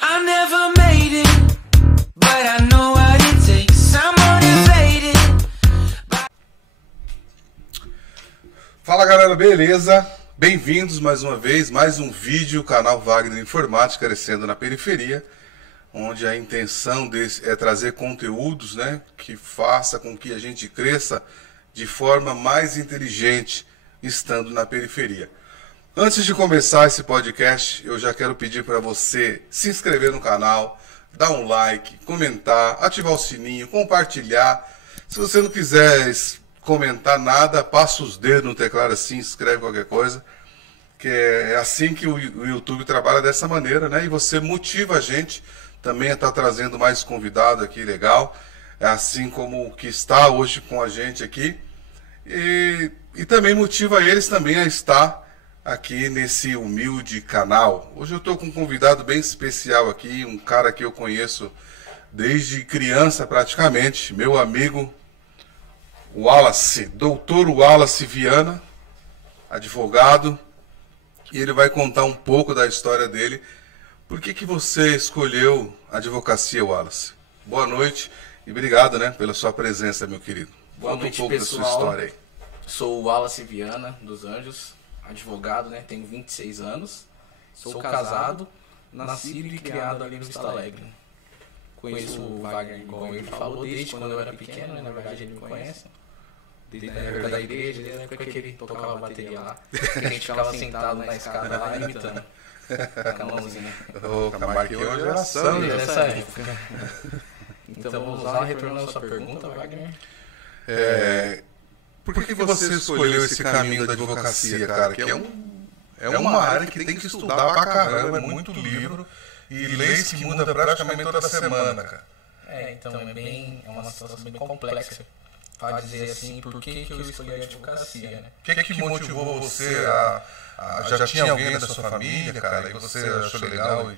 I never made it, but I know what it takes. I'm motivated. Fala galera, beleza? Bem-vindos mais uma vez, mais um vídeo, canal Wagner Informática Crescendo na Periferia, onde a intenção é trazer conteúdos, né, que faça com que a gente cresça de forma mais inteligente, estando na periferia. Antes de começar esse podcast, eu já quero pedir para você se inscrever no canal, dar um like, comentar, ativar o sininho, compartilhar. Se você não quiser comentar nada, passa os dedos no teclado assim, escreve qualquer coisa, que é assim que o YouTube trabalha dessa maneira, né? E você motiva a gente também a estar trazendo mais convidado aqui, legal, assim como o que está hoje com a gente aqui, e também motiva eles também a estar aqui nesse humilde canal. Hoje eu estou com um convidado bem especial aqui, um cara que eu conheço desde criança praticamente, meu amigo Wallace, doutor Wallace Viana, advogado, e ele vai contar um pouco da história dele. Por que você escolheu a advocacia, Wallace? Boa noite e obrigado, né, pela sua presença, meu querido. Boa noite, um pouco pessoal. Da sua história aí. Sou o Wallace Viana, dos Anjos, advogado, né, tenho 26 anos, sou casado, nascido e criado ali no Vista Alegre. Conheço o Wagner, igual ele falou, desde quando eu era pequeno, né, na verdade ele me conhece. Desde a época da igreja, desde a época que ele tocava bateria lá, que a gente ficava sentado na escada lá imitando. Com a mãozinha. Marquei uma geração, né? Nessa época. Então vamos lá, retornando a sua pergunta, Wagner. Por que você escolheu esse caminho da advocacia, cara? Que é uma área que tem que estudar pra caramba, é muito livro, e leis que muda praticamente toda semana, cara. Então é uma situação bem complexa, para dizer assim, por que eu escolhi a advocacia, né? O que motivou você já tinha alguém da sua família, cara, e você achou legal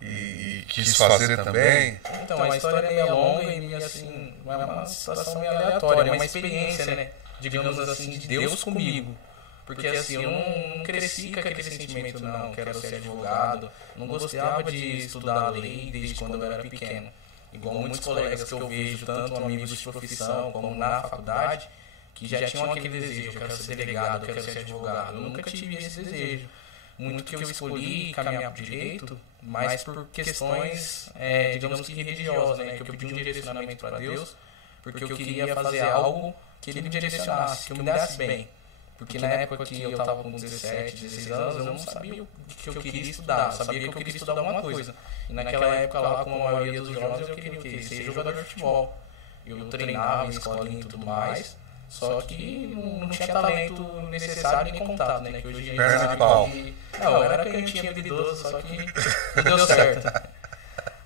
e quis fazer também? Então, a história é meio longa e assim, é uma situação meio aleatória, é uma experiência, né? Digamos assim, de Deus comigo. Porque assim, eu não cresci com aquele sentimento, não, quero ser advogado, não gostava de estudar a lei desde quando eu era pequeno. Igual muitos colegas que eu vejo, tanto amigos de profissão como na faculdade, que já tinham aquele desejo, eu quero ser delegado, eu quero ser advogado. Eu nunca tive esse desejo. Muito que eu escolhi caminhar para o direito, mas por questões, digamos que religiosas, né? Que eu pedi um direcionamento para Deus, porque eu queria fazer algo que Ele me direcionasse, que eu me desse bem. Porque na época que eu estava com 17, 16 anos, eu não sabia o que eu queria estudar, eu sabia que eu queria estudar uma coisa. E naquela época lá, como a maioria dos jovens, eu queria o quê? Ser jogador de futebol. Eu treinava em escolinha e tudo mais, só que não tinha talento necessário nem contato, né? Que hoje a gente perna sabe de pau. que... Não, era canhotinha habilidoso, só que não deu certo.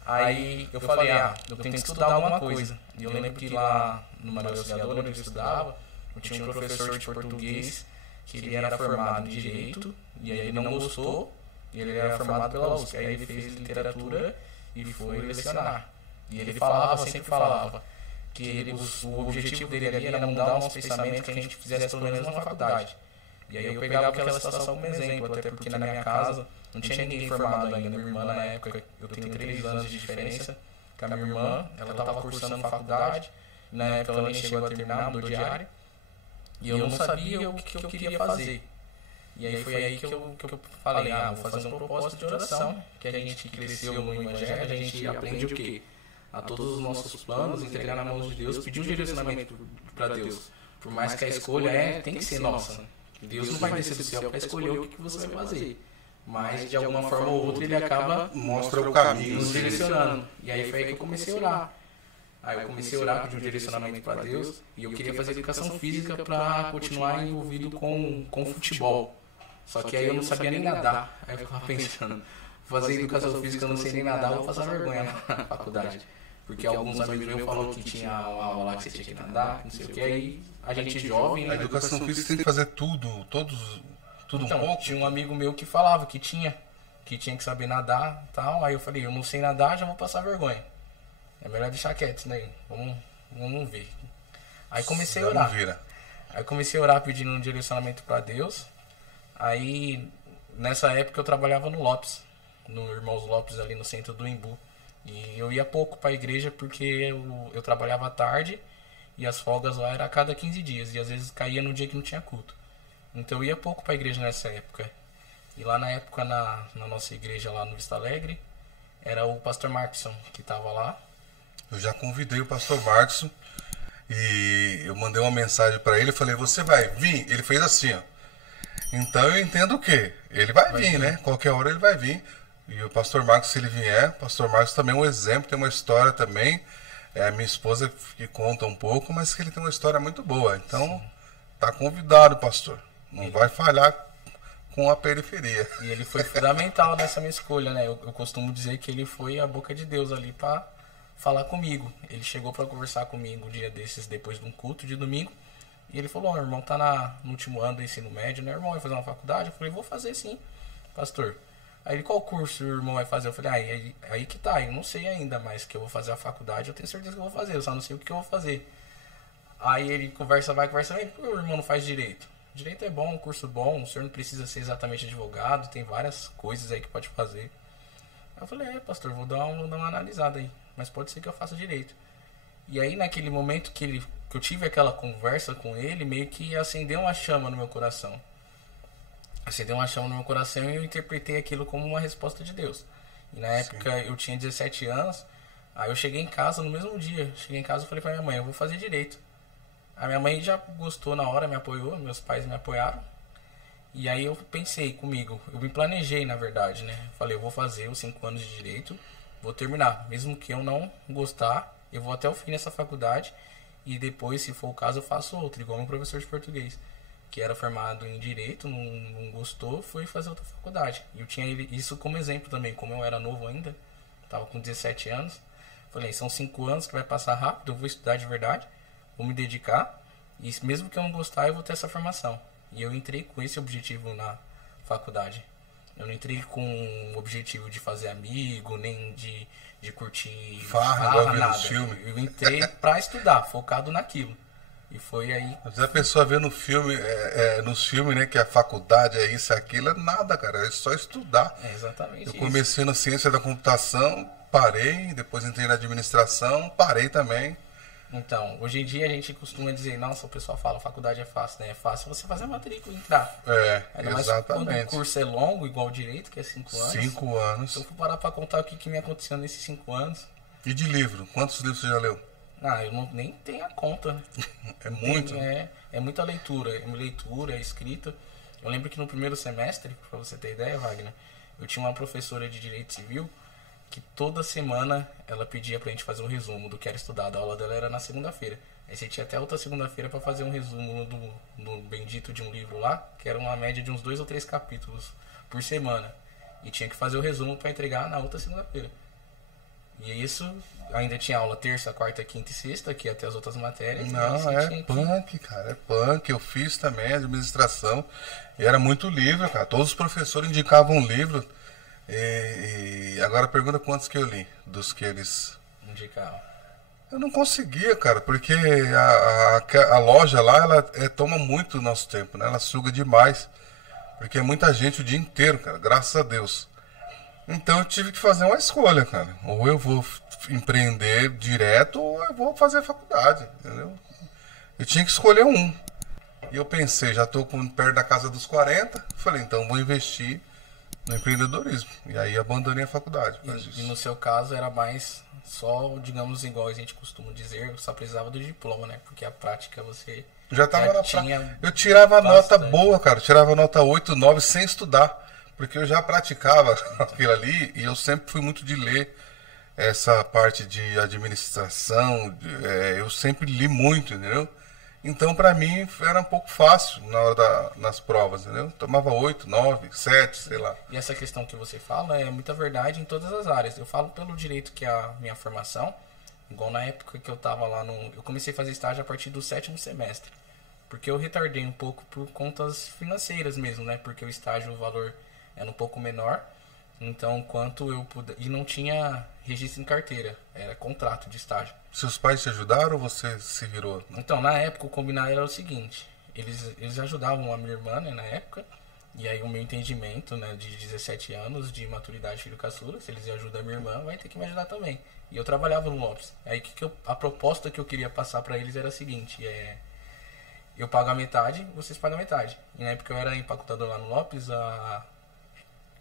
Aí eu falei, eu tenho que estudar alguma coisa. E eu lembro que lá no meu auxiliador, onde eu estudava, eu tinha um professor de português que ele era formado em Direito, e aí ele não gostou, e ele era formado pela USP. Aí ele fez literatura e foi lecionar. E ele sempre falava, que o objetivo dele ali era mudar o nosso pensamento, que a gente fizesse pelo menos uma faculdade. E aí eu pegava aquela situação como exemplo, até porque na minha casa não tinha ninguém formado ainda. Minha irmã, na época, eu tenho 3 anos de diferença com a minha irmã, ela estava cursando faculdade, na época ela nem chegou a terminar, mudou de área, e eu não sabia o que eu queria fazer. E aí foi aí que eu falei, vou fazer um propósito de oração, que a gente cresceu no Evangelho, a gente aprende o quê? A todos os nossos planos, entregar na mão de Deus, pedir um direcionamento para Deus. Por mais que a escolha tem que ser nossa. Deus não vai descer do céu para escolher o que você vai fazer. Mas de alguma forma ou outra ele acaba Mostra o caminho, nos direcionando. E aí foi aí que eu comecei a orar. Aí eu comecei a orar, pedir um direcionamento para Deus, e eu queria fazer educação física para continuar envolvido com futebol. Só que aí eu não sabia nem nadar. Aí eu ficava pensando, fazer educação física eu não sei nem nadar, eu vou passar vergonha na faculdade. Porque alguns amigos meus falaram que tinha uma aula lá que você tinha que nadar, não sei o que, aí a gente jovem... A educação física tem que fazer tudo então, um pouco? Tinha um amigo meu que falava que tinha que saber nadar e tal, aí eu falei, eu não sei nadar, já vou passar vergonha. É melhor deixar quieto isso daí, vamos ver. Aí comecei a orar. Aí comecei a orar pedindo um direcionamento para Deus. Aí, nessa época eu trabalhava no Lopes. no Irmãos Lopes, ali no centro do Embu. E eu ia pouco pra igreja porque eu trabalhava à tarde e as folgas lá era a cada 15 dias. E às vezes caía no dia que não tinha culto. Então eu ia pouco pra igreja nessa época. E lá na época, na nossa igreja lá no Vista Alegre, era o pastor Markson que tava lá. Eu já convidei o pastor Marcos e eu mandei uma mensagem para ele, falei, você vai vir? Ele fez assim, ó. Então eu entendo o quê? Ele vai vir, né? Qualquer hora ele vai vir. E o pastor Marcos, se ele vier, o pastor Marcos também é um exemplo, tem uma história também. É a minha esposa que conta um pouco, mas que ele tem uma história muito boa. Então, tá convidado, pastor. Não vai falhar com a periferia. E ele foi fundamental nessa minha escolha, né? Eu costumo dizer que ele foi a boca de Deus ali pra falar comigo. Ele chegou pra conversar comigo um dia desses, depois de um culto de domingo. E ele falou, irmão, tá no último ano do ensino médio, né? Irmão, vai fazer uma faculdade? Eu falei, vou fazer sim, pastor. Aí ele, qual curso o irmão vai fazer? Eu falei, aí que tá, eu não sei ainda, mas que eu vou fazer a faculdade, eu tenho certeza que eu vou fazer, eu só não sei o que eu vou fazer. Aí ele conversa vai, por que o irmão não faz direito? Direito é bom, um curso bom, o senhor não precisa ser exatamente advogado, tem várias coisas aí que pode fazer. Eu falei, pastor, vou dar uma analisada aí, mas pode ser que eu faça direito. E aí naquele momento que eu tive aquela conversa com ele, meio que acendeu uma chama no meu coração. Acendeu uma chama no meu coração e eu interpretei aquilo como uma resposta de Deus. E na época eu tinha 17 anos, aí eu cheguei em casa no mesmo dia. Cheguei em casa e falei pra minha mãe, eu vou fazer direito. A minha mãe já gostou na hora, me apoiou, meus pais me apoiaram. E aí eu pensei comigo, eu me planejei na verdade, né? Falei, eu vou fazer os 5 anos de direito, vou terminar. Mesmo que eu não gostar, eu vou até o fim dessa faculdade e depois, se for o caso, eu faço outro, igual meu professor de português, que era formado em direito, não gostou, foi fazer outra faculdade. E eu tinha isso como exemplo também, como eu era novo ainda, estava com 17 anos. Falei, são 5 anos que vai passar rápido, eu vou estudar de verdade, vou me dedicar, e mesmo que eu não gostar, eu vou ter essa formação. E eu entrei com esse objetivo na faculdade. Eu não entrei com o objetivo de fazer amigo, nem de curtir farra, nada. Filme. Eu entrei pra estudar, focado naquilo. E foi aí. Mas a pessoa vê no filme, nos filmes, né, que a faculdade é isso, aquilo, é nada, cara, é só estudar. É exatamente Eu comecei na ciência da computação, parei, depois entrei na administração, parei também. Então, hoje em dia a gente costuma dizer, nossa, o pessoal fala, faculdade é fácil, né? É fácil você fazer a matrícula e entrar. Ainda mais quando o curso é longo, igual o direito, que é 5 anos. 5 anos. Se eu for parar pra contar o que me aconteceu nesses 5 anos. E de livro? Quantos livros você já leu? Eu nem tenho a conta, né? É muito? É muita leitura. É escrita. Eu lembro que no primeiro semestre, pra você ter ideia, Wagner, eu tinha uma professora de Direito Civil que toda semana ela pedia pra gente fazer um resumo do que era estudado. A aula dela era na segunda-feira. Aí você tinha até outra segunda-feira pra fazer um resumo do bendito de um livro lá, que era uma média de uns 2 ou 3 capítulos por semana. E tinha que fazer o resumo pra entregar na outra segunda-feira. E isso, ainda tinha aula terça, quarta, quinta e sexta, que ia ter as outras matérias. Não, é punk, cara, é punk. Eu fiz também administração e era muito livro, cara. Todos os professores indicavam um livro. E agora pergunta quantos que eu li, dos que eles indicavam. Eu não conseguia, cara, porque a loja lá, ela toma muito do nosso tempo, né? Ela suga demais, porque é muita gente o dia inteiro, cara, graças a Deus. Então eu tive que fazer uma escolha, cara. Ou eu vou empreender direto, ou eu vou fazer faculdade, entendeu? Eu tinha que escolher um. E eu pensei, já estou perto da casa dos 40, falei, então vou investir no empreendedorismo. E aí abandonei a faculdade. E no seu caso era mais só, digamos, igual a gente costuma dizer, só precisava do diploma, né? Porque a prática você já tava tinha. Eu tirava bastante. Nota boa, cara. Eu tirava nota 8, 9 sem estudar. Porque eu já praticava aquilo ali e eu sempre fui muito de ler essa parte de administração. Eu sempre li muito, entendeu? Então, pra mim, era um pouco fácil na hora nas provas, entendeu? Tomava 8, 9, 7, sei lá. E essa questão que você fala é muita verdade em todas as áreas. Eu falo pelo direito, que é a minha formação, igual na época que eu tava lá eu comecei a fazer estágio a partir do 7º semestre. Porque eu retardei um pouco por contas financeiras mesmo, né? Porque o estágio, o valor era um pouco menor. Então, quanto eu puder... E não tinha registro em carteira, era contrato de estágio. Seus pais te ajudaram ou você se virou? Então, na época, o combinado era o seguinte. Eles ajudavam a minha irmã, né, na época. E aí o meu entendimento, né, de 17 anos, de maturidade filho caçula, se eles ajudam a minha irmã, vai ter que me ajudar também. E eu trabalhava no Lopes. Aí a proposta que eu queria passar pra eles era a seguinte, eu pago a metade, vocês pagam a metade. E na época eu era empacotador lá no Lopes,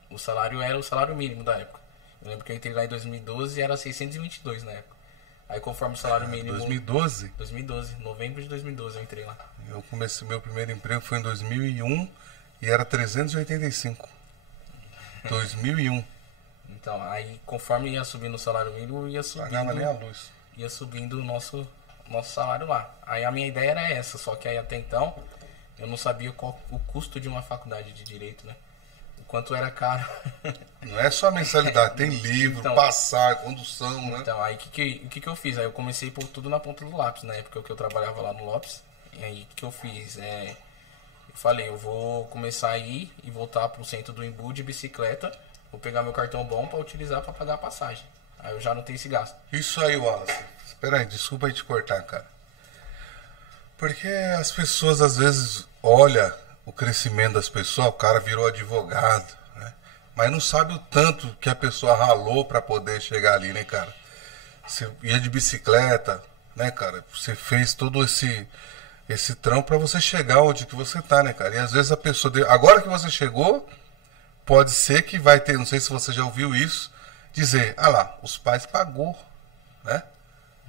o salário era o salário mínimo da época. Eu lembro que eu entrei lá em 2012 e era 622 na época. Aí conforme o salário mínimo... 2012? 2012, novembro de 2012 eu entrei lá. Eu comecei, meu primeiro emprego foi em 2001 e era 385. 2001. Então, aí conforme ia subindo o salário mínimo, ia subindo... Pagava nem a luz. Ia subindo o nosso salário lá. Aí a minha ideia era essa, só que aí até então eu não sabia qual o custo de uma faculdade de Direito, né? O quanto era caro. Não é só mensalidade, tem livro, Então, passar, condução, né? Então, aí o que eu fiz? Aí eu comecei por tudo na ponta do lápis, na época que eu trabalhava lá no Lopes. E aí o que eu fiz? Eu falei, eu vou começar a ir e voltar pro centro do Embu de bicicleta, vou pegar meu cartão bom para utilizar para pagar a passagem. Aí eu já não tenho esse gasto. Isso aí, Wallace. Espera aí, desculpa aí te cortar, cara. Porque as pessoas às vezes olham o crescimento das pessoas, o cara virou advogado, né? Mas não sabe o tanto que a pessoa ralou para poder chegar ali, né, cara? Você ia de bicicleta, né, cara? Você fez todo esse trampo para você chegar onde que você tá, né, cara? E às vezes a pessoa... Agora que você chegou, pode ser que vai ter, não sei se você já ouviu isso, dizer, ah lá, os pais pagou, né?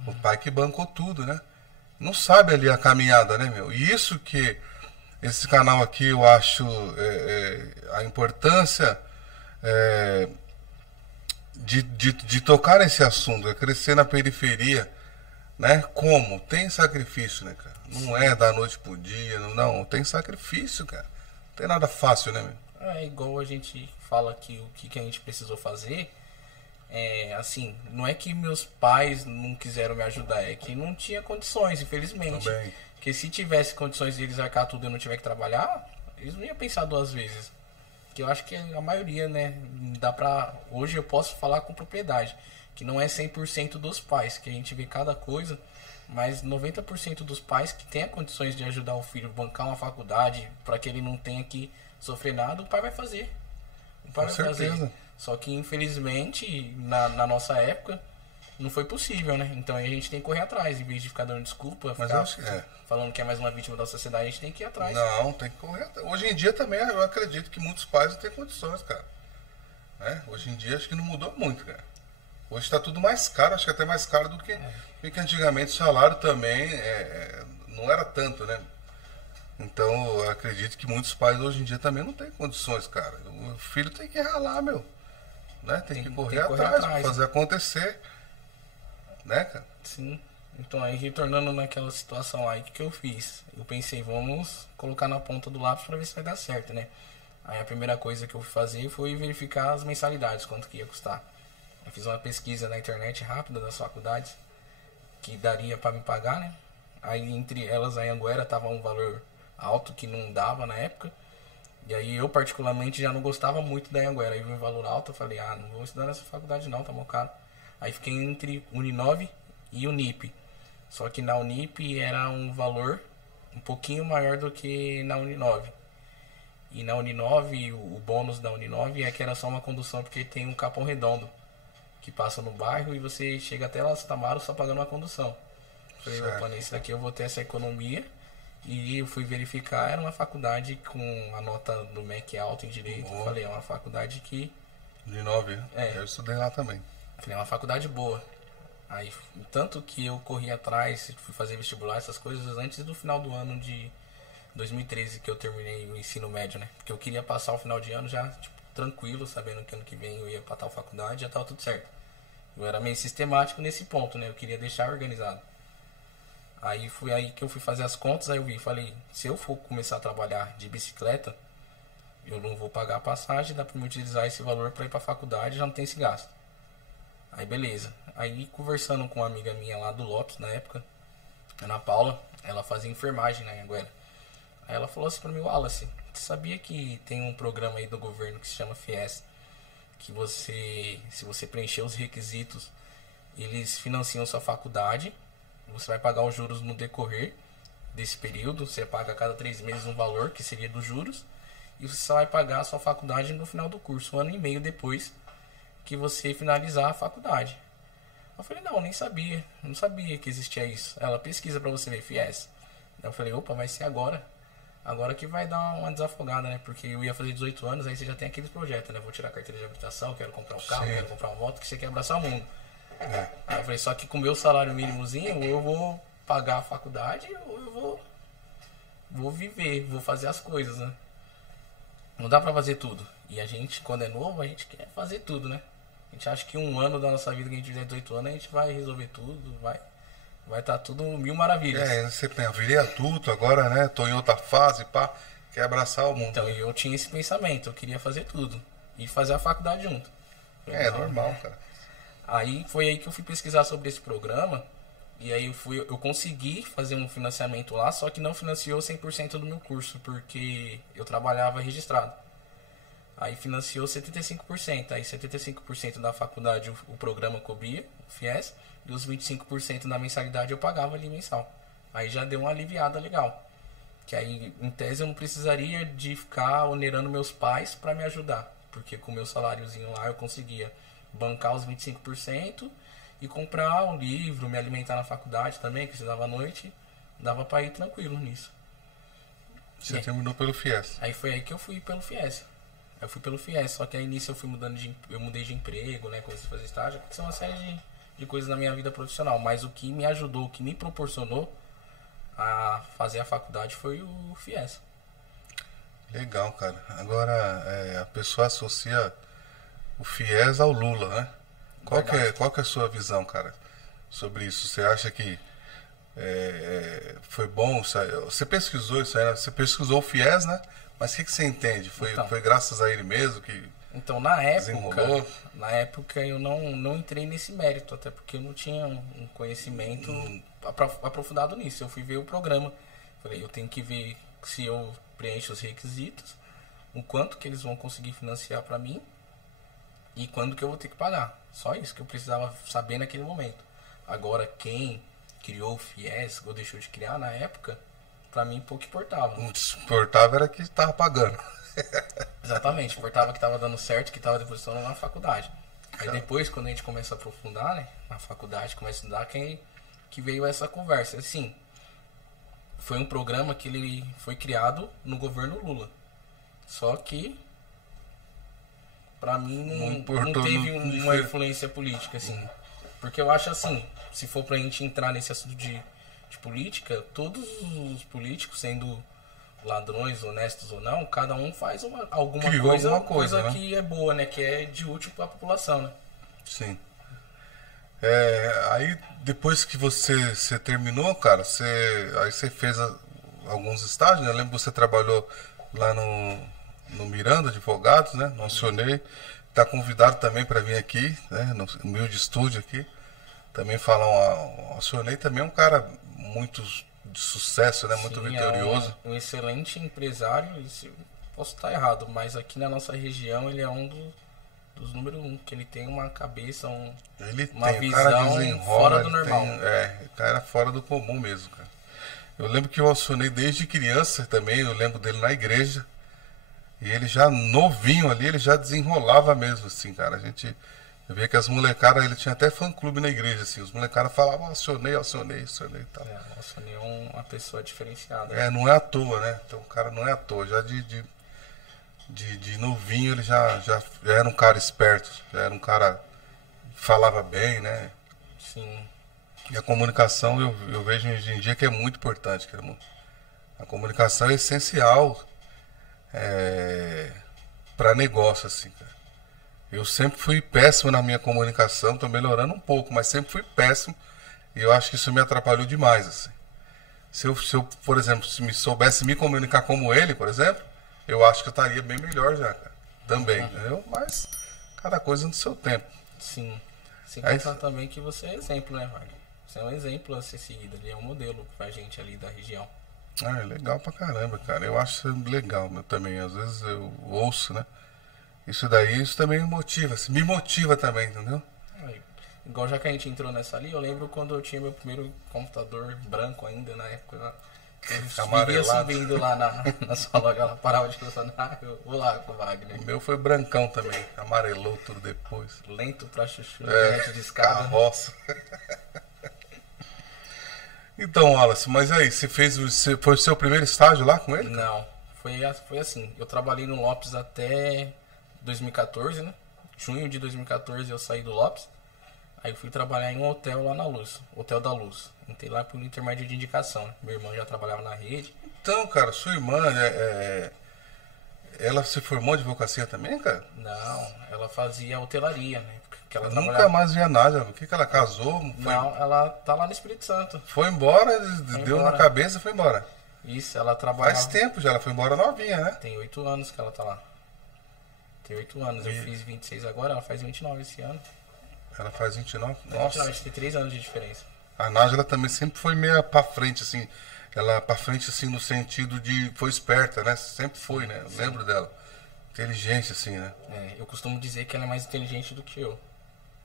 O pai que bancou tudo, né? Não sabe ali a caminhada, né, meu? E isso que esse canal aqui eu acho a importância de tocar nesse assunto, é crescer na periferia, né? Como? Tem sacrifício, né, cara? Não é da noite pro dia, não, tem sacrifício, cara. Não tem nada fácil, né, meu? É igual a gente fala aqui o que a gente precisou fazer. Assim, não é que meus pais não quiseram me ajudar, é que não tinha condições, infelizmente. Também. Porque se tivesse condições de eles arcar tudo e eu não tiver que trabalhar, eles não iam pensar duas vezes. Que eu acho que a maioria, né, hoje eu posso falar com propriedade, que não é 100% dos pais, que a gente vê cada coisa, mas 90% dos pais que têm condições de ajudar o filho a bancar uma faculdade, para que ele não tenha que sofrer nada, o pai vai fazer. O pai Com vai certeza. fazer. Só que infelizmente na nossa época não foi possível, né? Então aí a gente tem que correr atrás, em vez de ficar dando desculpa, Mas ficar eu acho que falando que é mais uma vítima da sociedade, a gente tem que ir atrás. Não, tem que correr. Hoje em dia também eu acredito que muitos pais não têm condições, cara. Né? Hoje em dia acho que não mudou muito, cara. Hoje está tudo mais caro, acho que até mais caro do que antigamente. O salário também não era tanto, né? Então eu acredito que muitos pais hoje em dia também não têm condições, cara. O filho tem que ralar, meu. Né? Tem que correr atrás, pra fazer acontecer. Né, cara? Sim. Então aí retornando naquela situação aí, o que eu fiz? Eu pensei, vamos colocar na ponta do lápis para ver se vai dar certo, né? Aí a primeira coisa que eu fui fazer foi verificar as mensalidades, quanto que ia custar. Eu fiz uma pesquisa na internet rápida das faculdades que daria para me pagar, né? Aí entre elas a Anhanguera tava um valor alto que não dava na época. E aí eu particularmente já não gostava muito da Anhanguera. Aí viu um valor alto, eu falei, não vou estudar nessa faculdade não, tá mó caro. Aí fiquei entre Uninove e Unip. Só que na Unip era um valor um pouquinho maior do que na Uninove. E na Uninove, o bônus da Uninove é que era só uma condução, porque tem um Capão Redondo que passa no bairro e você chega até lá, Santa Amaro, só pagando uma condução. Falei, opa, nesse daqui eu vou ter essa economia. E eu fui verificar, era uma faculdade com a nota do MEC alta em Direito. Eu falei, é uma faculdade que... Uninove, eu estudei lá também. Falei, é uma faculdade boa. Aí, tanto que eu corri atrás, fui fazer vestibular, essas coisas, antes do final do ano de 2013, que eu terminei o ensino médio, né? Porque eu queria passar o final de ano já, tipo, tranquilo, sabendo que ano que vem eu ia pra tal faculdade, já tava tudo certo. Eu era meio sistemático nesse ponto, né? Eu queria deixar organizado. Aí foi aí que eu fui fazer as contas, aí eu falei, se eu for começar a trabalhar de bicicleta, eu não vou pagar a passagem, dá pra me utilizar esse valor pra ir pra faculdade, já não tem esse gasto. Aí beleza. Aí conversando com uma amiga minha lá do Lopes na época, Ana Paula, ela fazia enfermagem na Anhanguera. Aí ela falou assim pra mim, Wallace, você sabia que tem um programa aí do governo que se chama FIES, que você, se você preencher os requisitos, eles financiam sua faculdade, você vai pagar os juros no decorrer desse período, você paga a cada 3 meses um valor, que seria dos juros, e você só vai pagar a sua faculdade no final do curso, 1 ano e meio depois que você finalizar a faculdade. Eu falei, não, nem sabia, não sabia que existia isso. Ela pesquisa pra você ver, FIES. Eu falei, opa, vai ser agora. Agora que vai dar uma desafogada, né? Porque eu ia fazer 18 anos, aí você já tem aqueles projetos, né? Vou tirar a carteira de habilitação, quero comprar um carro, quero comprar uma moto, que você quer abraçar o mundo. Aí eu falei, só que com o meu salário mínimozinho, eu vou pagar a faculdade ou eu vou viver, vou fazer as coisas, né? Não dá pra fazer tudo. E a gente, quando é novo, a gente quer fazer tudo, né? A gente acha que 1 ano da nossa vida, que a gente tiver 18 anos, a gente vai resolver tudo, vai estar tudo mil maravilhas. Você pensa, virei adulto agora, né? Tô em outra fase, pá, quer abraçar o mundo. Então, eu tinha esse pensamento, eu queria fazer tudo. E fazer a faculdade junto. É normal, cara. Aí foi aí que eu fui pesquisar sobre esse programa. E aí eu consegui fazer um financiamento lá, só que não financiou 100% do meu curso, porque eu trabalhava registrado. Aí financiou 75%. Aí 75% da faculdade o programa cobria, o FIES, e os 25% da mensalidade eu pagava ali mensal. Aí já deu uma aliviada legal. Que aí, em tese, eu não precisaria de ficar onerando meus pais para me ajudar. Porque com o meu saláriozinho lá eu conseguia bancar os 25% e comprar um livro, me alimentar na faculdade também, que estudava à noite. Dava para ir tranquilo nisso. Você terminou pelo FIES. Aí foi aí que eu fui pelo FIES. Eu fui pelo FIES, só que aí nisso eu fui eu mudei de emprego, né? Comecei a fazer estágio, que são uma série de coisas na minha vida profissional. Mas o que me ajudou, o que me proporcionou a fazer a faculdade foi o FIES. Legal, cara. Agora, a pessoa associa o FIES ao Lula, né? Qual que é a sua visão, cara, sobre isso? Você acha que foi bom? Você pesquisou isso aí, né? Você pesquisou o FIES, né? Mas o que você entende? Foi graças a ele mesmo que então, na desenrolou? época eu não entrei nesse mérito, até porque eu não tinha um conhecimento aprofundado nisso. Eu fui ver o programa. Falei, eu tenho que ver se eu preencho os requisitos, o quanto que eles vão conseguir financiar para mim e quando que eu vou ter que pagar. Só isso que eu precisava saber naquele momento. Agora, quem criou o FIES ou deixou de criar na época, pra mim pouco importava. O que importava era que estava pagando. Exatamente, importava que estava dando certo, que estava depositando na faculdade. Aí depois, quando a gente começa a aprofundar, né, na faculdade, começa a estudar, que veio essa conversa. Assim, foi um programa que ele foi criado no governo Lula. Só que, pra mim, não teve uma influência política, assim. Porque eu acho assim, se for pra gente entrar nesse assunto de política, todos os políticos, sendo ladrões, honestos ou não, cada um faz alguma coisa né? Que é boa, né? Que é de útil para a população, né? Sim. Aí depois que você terminou, cara, aí você fez alguns estágios, né? Eu lembro que você trabalhou lá no Miranda Advogados, né? No Acionei. Tá convidado também para vir aqui, né? No humilde estúdio aqui. Também falar o Acionei também é um cara muito de sucesso, né? Muito vitorioso. É um excelente empresário. Posso estar errado, mas aqui na nossa região ele é um dos número 1, que ele tem uma cabeça, uma visão fora do normal. O cara fora do comum mesmo, cara. Eu lembro que eu acionei desde criança também, eu lembro dele na igreja. E ele já novinho ali, ele já desenrolava mesmo, assim, cara. Eu via que as molecadas, ele tinha até fã-clube na igreja, assim. Os molecadas falavam, acionei e tal. O Acionei é uma pessoa diferenciada. Né? Não é à toa, né? Então o cara não é à toa. Já de novinho ele já era um cara esperto, já era um cara que falava bem, né? Sim. E a comunicação eu vejo hoje em dia que é muito importante, cara. A comunicação é essencial para negócio, assim, cara. Eu sempre fui péssimo na minha comunicação, tô melhorando um pouco, mas sempre fui péssimo e eu acho que isso me atrapalhou demais, assim. Se eu, por exemplo, se me soubesse me comunicar como ele, por exemplo, eu acho que eu estaria bem melhor já, cara. Também, entendeu? Mas cada coisa no seu tempo. Sim. Sem contar também que você é exemplo, né, Wagner? Você é um exemplo a ser seguido, ele é um modelo pra gente ali da região. É legal pra caramba, cara. Eu acho legal também. Às vezes eu ouço, né? Isso também me motiva também, entendeu? Igual já que a gente entrou nessa ali, eu lembro quando eu tinha meu primeiro computador branco ainda, na época, Vivia Amarelado. subindo lá na sua loja, ela parava de funcionar, eu vou lá com o Wagner. O meu foi brancão também, amarelou tudo depois. Lento pra chuchu, É, internet de escada. carroça. Então, Wallace, mas aí, foi o seu primeiro estágio lá com ele? Não, foi assim. Eu trabalhei no Lopes até 2014, né? Junho de 2014 eu saí do Lopes. Aí eu fui trabalhar em um hotel lá na Luz, Hotel da Luz. Entrei lá por intermédio de indicação, né? Meu irmão já trabalhava na rede. Então, cara, sua irmã, ela se formou de advocacia também, cara? Não, ela fazia hotelaria, né? Porque ela Eu nunca trabalhava... mais via nada. O que ela casou? Não, ela tá lá no Espírito Santo. Foi embora, deu embora. na cabeça e foi embora. Isso, ela trabalhava... Faz tempo já, ela foi embora novinha, né? Tem 8 anos que ela tá lá. Tem 8 anos, eu fiz 26 agora, ela faz 29 esse ano. Ela faz 29? Não, Nossa. a gente tem 3 anos de diferença. A Nájila também sempre foi meio pra frente, assim. Ela pra frente, assim, no sentido de... Foi esperta, né? Sempre foi, né? Eu lembro dela. Inteligente, assim, né? É, eu costumo dizer que ela é mais inteligente do que eu.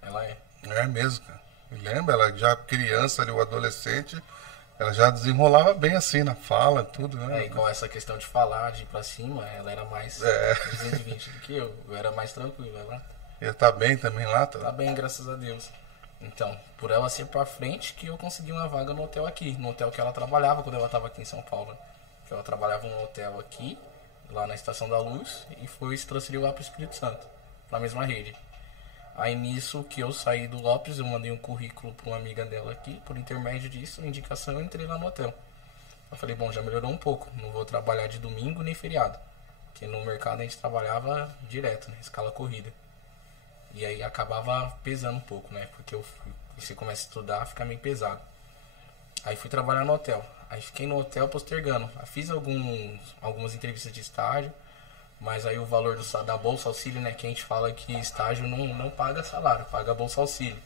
Ela é. É mesmo, cara. Me lembra, ela já criança ali, o adolescente, ela já desenrolava bem, assim, na fala, tudo, né? É igual essa questão de falar, de ir pra cima, ela era mais 220 do que eu. Eu era mais tranquilo, ela Ia tá bem também lá, tá tá? bem, graças a Deus. Então, por ela ser pra frente que eu consegui uma vaga no hotel aqui. No hotel que ela trabalhava quando ela tava aqui em São Paulo. Que ela trabalhava num hotel aqui, lá na Estação da Luz, e se transferiu lá pro Espírito Santo, pra mesma rede. Aí nisso que eu saí do Lopes, eu mandei um currículo pra uma amiga dela aqui, por intermédio disso, indicação, eu entrei lá no hotel. Eu falei, bom, já melhorou um pouco, não vou trabalhar de domingo nem feriado. Porque no mercado a gente trabalhava direto, né, escala corrida. E aí acabava pesando um pouco, né, porque você começa a estudar, fica meio pesado. Aí fui trabalhar no hotel. Aí fiquei no hotel postergando. Fiz algumas entrevistas de estágio, mas aí o valor da Bolsa Auxílio, né, que a gente fala que estágio não paga salário, paga Bolsa Auxílio.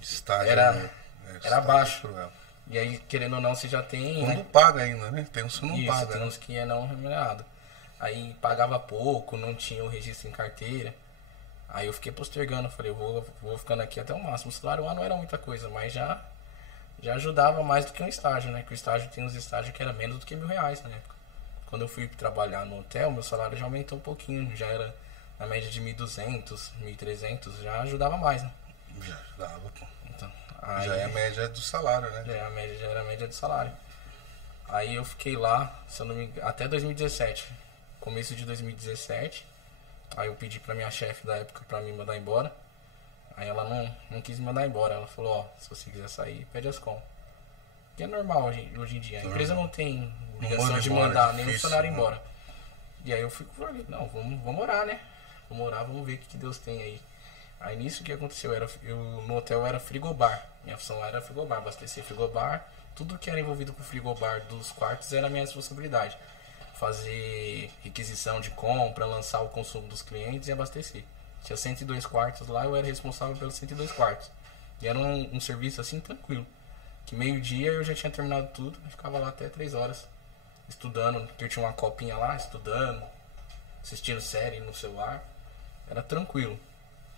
Estágio, Era estágio baixo. cruel. E aí, querendo ou não, você já tem, Quando né? paga ainda, né? Tem uns que não Isso, paga. tem né? uns que é não remunerado. Aí pagava pouco, não tinha o registro em carteira. Aí eu fiquei postergando, falei, eu vou ficando aqui até o máximo. O salário lá não era muita coisa, mas já ajudava mais do que um estágio, né? Que o estágio tem uns estágios que era menos do que R$1.000 na época. Quando eu fui trabalhar no hotel, meu salário já aumentou um pouquinho, já era na média de 1.200, 1.300, já ajudava mais, né? Já ajudava, pô. Então, aí, Já é a média do salário, né? já era a média do salário. Aí eu fiquei lá, se eu não me engano, até 2017, começo de 2017. Aí eu pedi pra minha chefe da época pra me mandar embora. Aí ela não quis me mandar embora. Ela falou, ó, se você quiser sair, pede as com. Que é normal hoje em dia. A empresa não tem obrigação manda de embora, mandar é nenhum difícil, funcionário né? embora. E aí eu falei, não, vamos orar, né? Vamos orar, vamos ver o que Deus tem aí. Aí nisso o que aconteceu? No hotel era frigobar. Minha função lá era frigobar, abastecer frigobar. Tudo que era envolvido com frigobar dos quartos era minha responsabilidade. Fazer requisição de compra, lançar o consumo dos clientes e abastecer. Tinha 102 quartos lá, eu era responsável pelos 102 quartos. E era um serviço assim tranquilo. Que meio-dia eu já tinha terminado tudo, eu ficava lá até 3 horas. Estudando, porque eu tinha uma copinha lá, estudando, assistindo série no celular. Era tranquilo.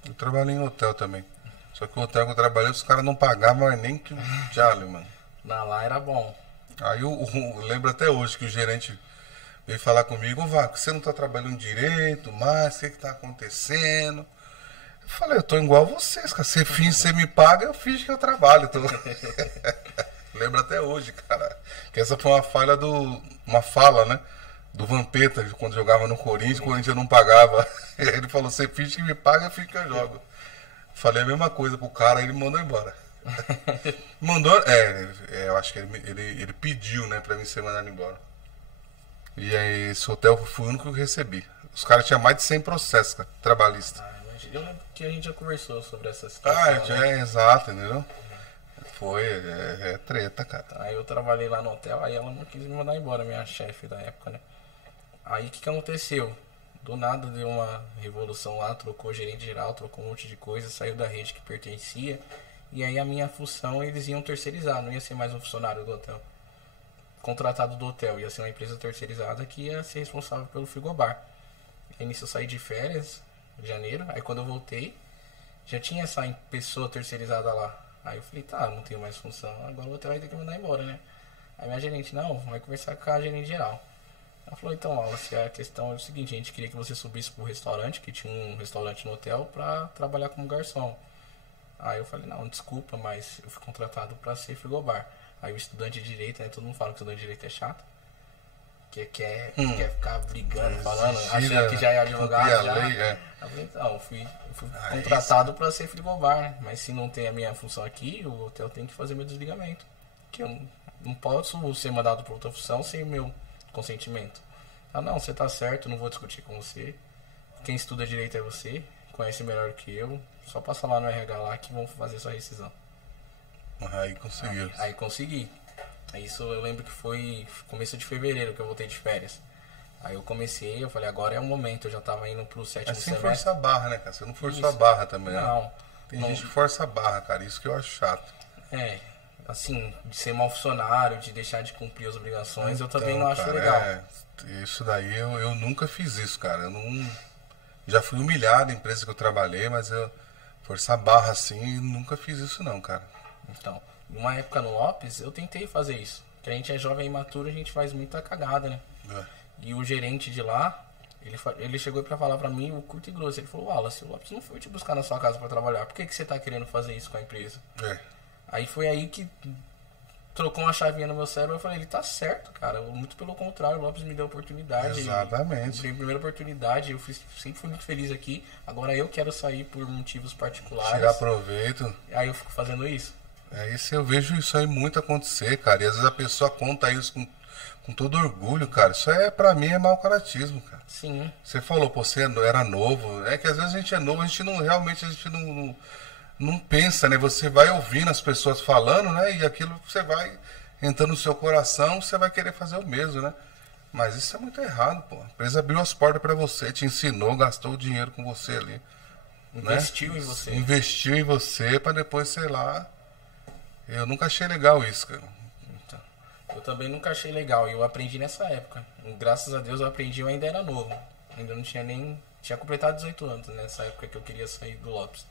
Eu trabalhei em hotel também. Só que o hotel que eu trabalhei, os caras não pagavam nem que diário, mano. Lá era bom. Aí eu lembro até hoje que o gerente veio falar comigo, ô Vaco, você não tá trabalhando direito, mas o que tá acontecendo? Eu falei, eu tô igual a vocês, cara. Você me paga, eu finge que eu trabalho. Tô... Lembro até hoje, cara. Que essa foi uma fala, né? Do Vampeta, quando jogava no Corinthians, o Corinthians não pagava. Ele falou, você finge que me paga, eu finge que eu jogo. Falei a mesma coisa pro cara, ele me mandou embora. Eu acho que ele pediu, né, pra mim ser mandado embora. E aí, esse hotel foi o único que eu recebi. Os caras tinham mais de 100 processos, cara, trabalhistas. Eu lembro que a gente já conversou sobre essa situação. É exato, entendeu? É treta, cara. Aí eu trabalhei lá no hotel, aí ela não quis me mandar embora, minha chefe da época, né? Aí o que aconteceu? Do nada deu uma revolução lá, trocou gerente geral, trocou um monte de coisa, saiu da rede que pertencia. E aí a minha função eles iam terceirizar, não ia ser mais um funcionário do hotel. Contratado do hotel, ia ser uma empresa terceirizada que ia ser responsável pelo frigobar. Aí nisso eu saí de férias, em janeiro, aí quando eu voltei, já tinha essa pessoa terceirizada lá. Aí eu falei, tá, não tenho mais função, agora o hotel vai ter que mandar embora, né? Aí minha gerente, não, vai conversar com a gerente geral. Ela falou, então, Wallace, a questão é o seguinte, a gente queria que você subisse pro restaurante, que tinha um restaurante no hotel, pra trabalhar como garçom. Aí eu falei, não, desculpa, mas eu fui contratado pra ser frigobar. Aí o estudante de direito, né, todo mundo fala que o estudante de direito é chato. Que quer ficar brigando, falando, achando que já é advogado, já. Lei, Eu falei, então, eu fui contratado pra ser frigobar, mas se não tem a minha função aqui, o hotel tem que fazer meu desligamento. Que eu não posso ser mandado pra outra função sem meu consentimento. Ah, não, você tá certo, não vou discutir com você. Quem estuda direito é você, conhece melhor que eu. Só passa lá no RH lá que vão fazer sua rescisão. Aí conseguiu. Aí consegui. Isso eu lembro que foi começo de fevereiro que eu voltei de férias. Aí eu comecei, eu falei, agora é o momento, eu já tava indo pro 7º semestre. Assim força a barra, né, cara? Você não forçou a barra também, né? Não. Tem gente que força a barra, cara, isso que eu acho chato. Assim, de ser mau funcionário, de deixar de cumprir as obrigações, eu também não acho cara, legal. Isso daí eu nunca fiz isso, cara. Eu não. Já fui humilhado em empresa que eu trabalhei, mas eu forçar a barra assim, nunca fiz isso não, cara. Então, numa época no Lopes, eu tentei fazer isso. Porque a gente é jovem e imaturo, a gente faz muita cagada, né? E o gerente de lá, ele chegou pra falar pra mim, o curto e grosso, ele falou, Wallace, o Lopes não foi te buscar na sua casa pra trabalhar, por que você tá querendo fazer isso com a empresa? Aí foi aí que trocou uma chavinha no meu cérebro, eu falei, ele tá certo, cara, muito pelo contrário, o Lopes me deu oportunidade. Exatamente. Foi a primeira oportunidade, sempre fui muito feliz aqui, agora eu quero sair por motivos particulares. Tirar proveito. Aí eu fico fazendo isso. Isso eu vejo isso aí muito acontecer, cara, e às vezes a pessoa conta isso com todo orgulho, cara, isso pra mim é mau caratismo, cara. Sim. Você falou, pô, você era novo, é que às vezes a gente é novo, a gente não pensa, né? Você vai ouvindo as pessoas falando, né? E aquilo você vai entrando no seu coração, você vai querer fazer o mesmo, né? Mas isso é muito errado, pô. A empresa abriu as portas pra você, te ensinou, gastou o dinheiro com você ali. Investiu né? em você. Investiu em você pra depois, sei lá. Eu nunca achei legal isso, cara. Então, eu também nunca achei legal. E eu aprendi nessa época. Graças a Deus eu aprendi, eu ainda era novo. Ainda não tinha nem... Tinha completado 18 anos nessa época que eu queria sair do Lopes.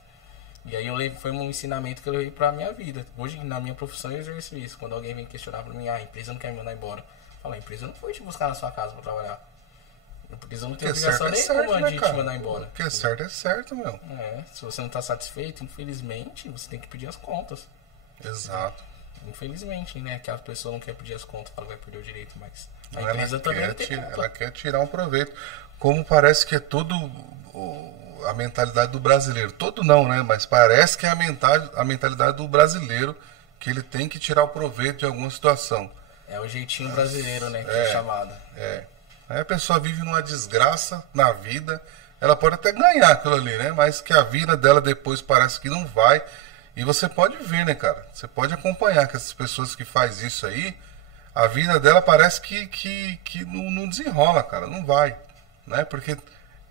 E aí foi um ensinamento que eu levei pra minha vida. Hoje, na minha profissão, eu exerço isso. Quando alguém vem questionar pra mim, a empresa não quer me mandar embora. Fala, a empresa não foi te buscar na sua casa pra trabalhar. A empresa não tem obrigação nenhuma de te mandar embora. O que é certo, meu. Se você não tá satisfeito, infelizmente, você tem que pedir as contas. Exato. Infelizmente, né? Que a pessoa não quer pedir as contas, fala que vai perder o direito, mas a ela empresa também não tem conta. Ela quer tirar um proveito. Como parece que é todo a mentalidade do brasileiro. Todo não, né? Mas parece que é a mentalidade do brasileiro que ele tem que tirar o proveito de alguma situação. É o jeitinho brasileiro, né? Que é chamado. Aí a pessoa vive numa desgraça na vida. Ela pode até ganhar aquilo ali, né? Mas que a vida dela depois parece que não vai. E você pode ver, né, cara? Você pode acompanhar que essas pessoas que fazem isso aí, a vida dela parece que não desenrola, cara. Não vai, né? Porque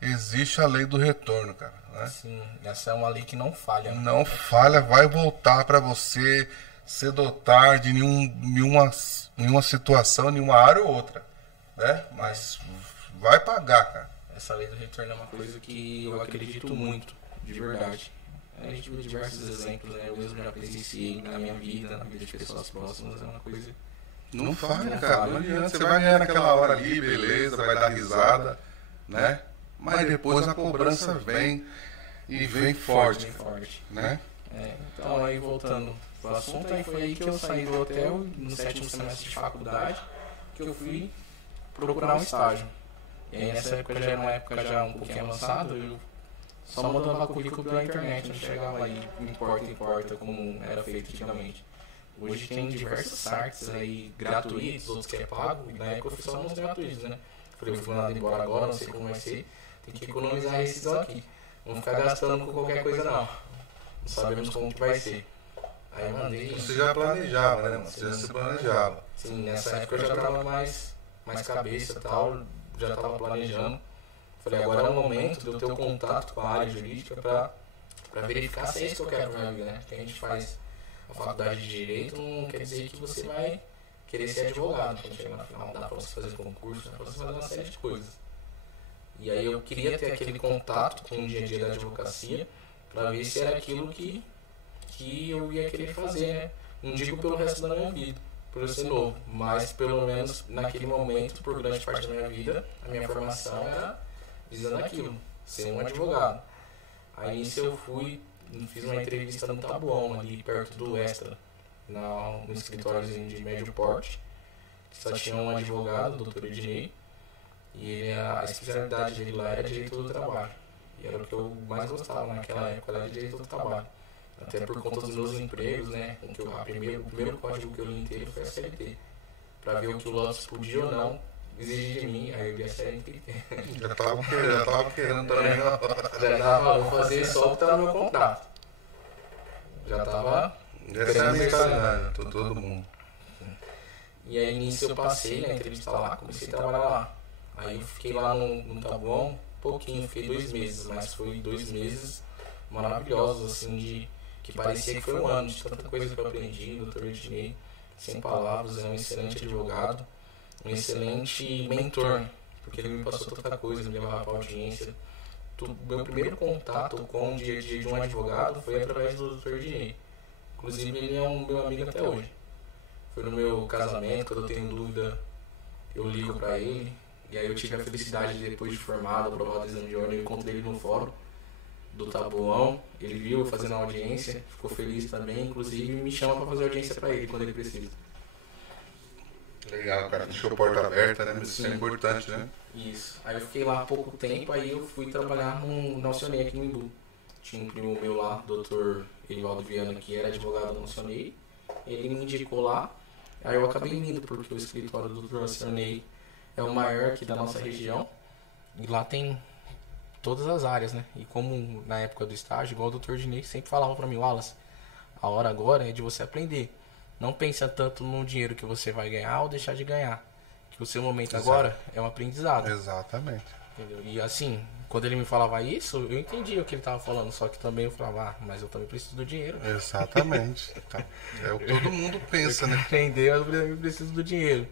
existe a lei do retorno, cara. Né? Sim, essa é uma lei que não falha. Não falha, vai voltar pra você cedo ou tarde, nenhuma situação, nenhuma área ou outra, né? Mas vai pagar, cara. Essa lei do retorno é uma coisa que eu acredito muito, de verdade. A gente viu diversos exemplos, né? Eu mesmo já presenciei na minha vida, na vida de pessoas próximas, é uma coisa... Não falha, cara, não adianta. Você vai ganhar naquela hora ali, beleza, vai dar risada, né? Mas depois a cobrança vem e vem forte, né? Então aí voltando pro assunto, aí foi aí que eu saí do hotel, no 7º semestre de faculdade, que eu fui procurar um estágio. E aí nessa época já era uma época já um pouquinho avançada, eu só mandava currículo pela internet, não chegava aí em porta como era feito antigamente. Hoje tem diversos sites aí gratuitos, outros que é pago, e na época eu fui só nos gratuitos, né? Falei, eu fui mandado embora agora, não sei como vai ser, tem que economizar esses aqui. Não ficar gastando com qualquer coisa não. Não sabemos como que vai ser. Aí eu mandei. Você já planejava, né, mano? Você já se planejava. Sim, nessa época eu já tava mais cabeça e tal, já tava planejando. Falei, agora é o momento de eu ter o contato com a área jurídica pra verificar se é isso que eu quero pra minha vida, né? Porque a gente faz a faculdade de Direito, não quer dizer que você vai querer ser advogado. Quando chegar na final, dá pra você fazer concurso, dá pra você fazer uma série de coisas. E aí eu queria ter aquele contato com o dia a dia da advocacia pra ver se era aquilo que eu ia querer fazer, né? Não digo pelo resto da minha vida, por eu ser novo, mas pelo menos naquele momento, por grande parte da minha vida, a minha formação era visando aquilo, ser um advogado. Aí nisso eu fiz uma entrevista no Taboão, ali perto do Extra, no escritóriozinho de médio porte, que só tinha um advogado, o Dr. Ednei, e a especialidade dele lá era direito do trabalho. E era o que eu mais gostava naquela época, era direito do trabalho. Até por conta dos meus empregos, né? O primeiro código que eu li inteiro foi a CLT. Pra ver o que o Lotus podia ou não exigir de mim, aí eu li a CLT. Já tava querendo também. Já tava, vou fazer só o que tá no meu contrato. Já tava. Essa é a mentalidade, todo mundo. E aí nisso eu passei na entrevista lá, comecei a trabalhar lá. Aí eu fiquei lá no Taboão, pouquinho, fiquei 2 meses, mas foi 2 meses maravilhosos, assim, que parecia que foi um ano de tanta coisa que eu aprendi. O Dr. Ednei, sem palavras, é um excelente advogado, um excelente mentor, porque ele me passou tanta coisa, me levava para audiência. Meu primeiro contato com o dia a dia de um advogado foi através do Dr. Ednei. Inclusive ele é um meu amigo até hoje. Foi no meu casamento, quando eu tenho dúvida, eu ligo para ele. E aí eu tive a felicidade de, depois de formado, aprovado o exame de ordem, eu encontrei ele no fórum do Taboão. Ele viu eu fazendo a audiência, ficou feliz também, inclusive me chama para fazer audiência para ele quando ele precisa. Legal, cara, deixou a porta aberta, né? Isso é importante, né? Isso. Aí eu fiquei lá há pouco tempo, aí eu fui trabalhar na Alcionei aqui no Imbu. Tinha um primo meu lá, Dr. Erivaldo Viana, que era advogado da Alcionei. Ele me indicou lá, aí eu acabei indo, porque o escritório do Dr. Alcionei é o maior aqui da nossa região. E lá tem todas as áreas, né? E como na época do estágio, igual o Dr. Ednei sempre falava pra mim, Wallace, a hora agora é de você aprender. Não pensa tanto no dinheiro que você vai ganhar ou deixar de ganhar. Que o seu momento agora é um aprendizado. Exatamente. Entendeu? E assim, quando ele me falava isso, eu entendia o que ele tava falando, só que também eu falava, mas eu também preciso do dinheiro. Exatamente. É o que todo mundo pensa, né? Aprender, eu também preciso do dinheiro.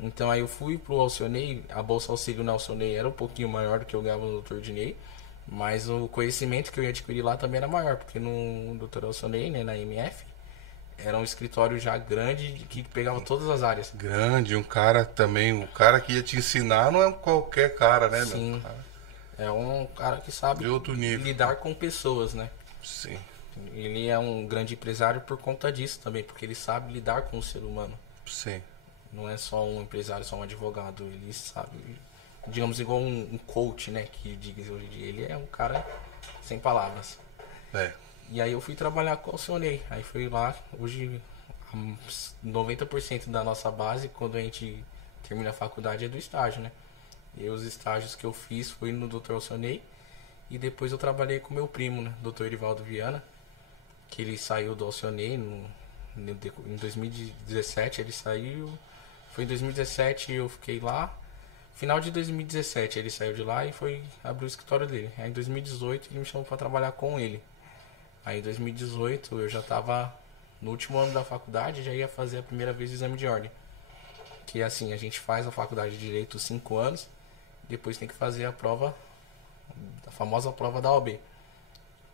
Então aí eu fui pro Alcionei, a bolsa auxílio na Alcionei era um pouquinho maior do que eu ganhava no Dr. Ednei, mas o conhecimento que eu ia adquirir lá também era maior, porque no Dr. Alcionei, né, na MF, era um escritório já grande que pegava todas as áreas. Grande, um cara também, o cara que ia te ensinar não é qualquer cara, né, Sim, é um cara que sabe de outro nível. lidar com pessoas, né? Sim. Ele é um grande empresário por conta disso também, porque ele sabe lidar com o ser humano. Sim. Não é só um empresário, só um advogado. Ele sabe, digamos, igual um coach, né? Que diz hoje em dia. Ele é um cara sem palavras. É. E aí eu fui trabalhar com o Alcionei. Aí fui lá, hoje 90% da nossa base, quando a gente termina a faculdade, é do estágio, né? E os estágios que eu fiz foi no Dr. Alcionei. E depois eu trabalhei com meu primo, né? Dr. Erivaldo Viana, que ele saiu do Alcionei em 2017, ele saiu. Foi em 2017 eu fiquei lá. Final de 2017 ele saiu de lá e foi abrir o escritório dele. Aí em 2018 ele me chamou para trabalhar com ele. Aí em 2018 eu já estava no último ano da faculdade, já ia fazer a primeira vez o exame de ordem. Que é assim, a gente faz a faculdade de Direito 5 anos, depois tem que fazer a prova, a famosa prova da OAB,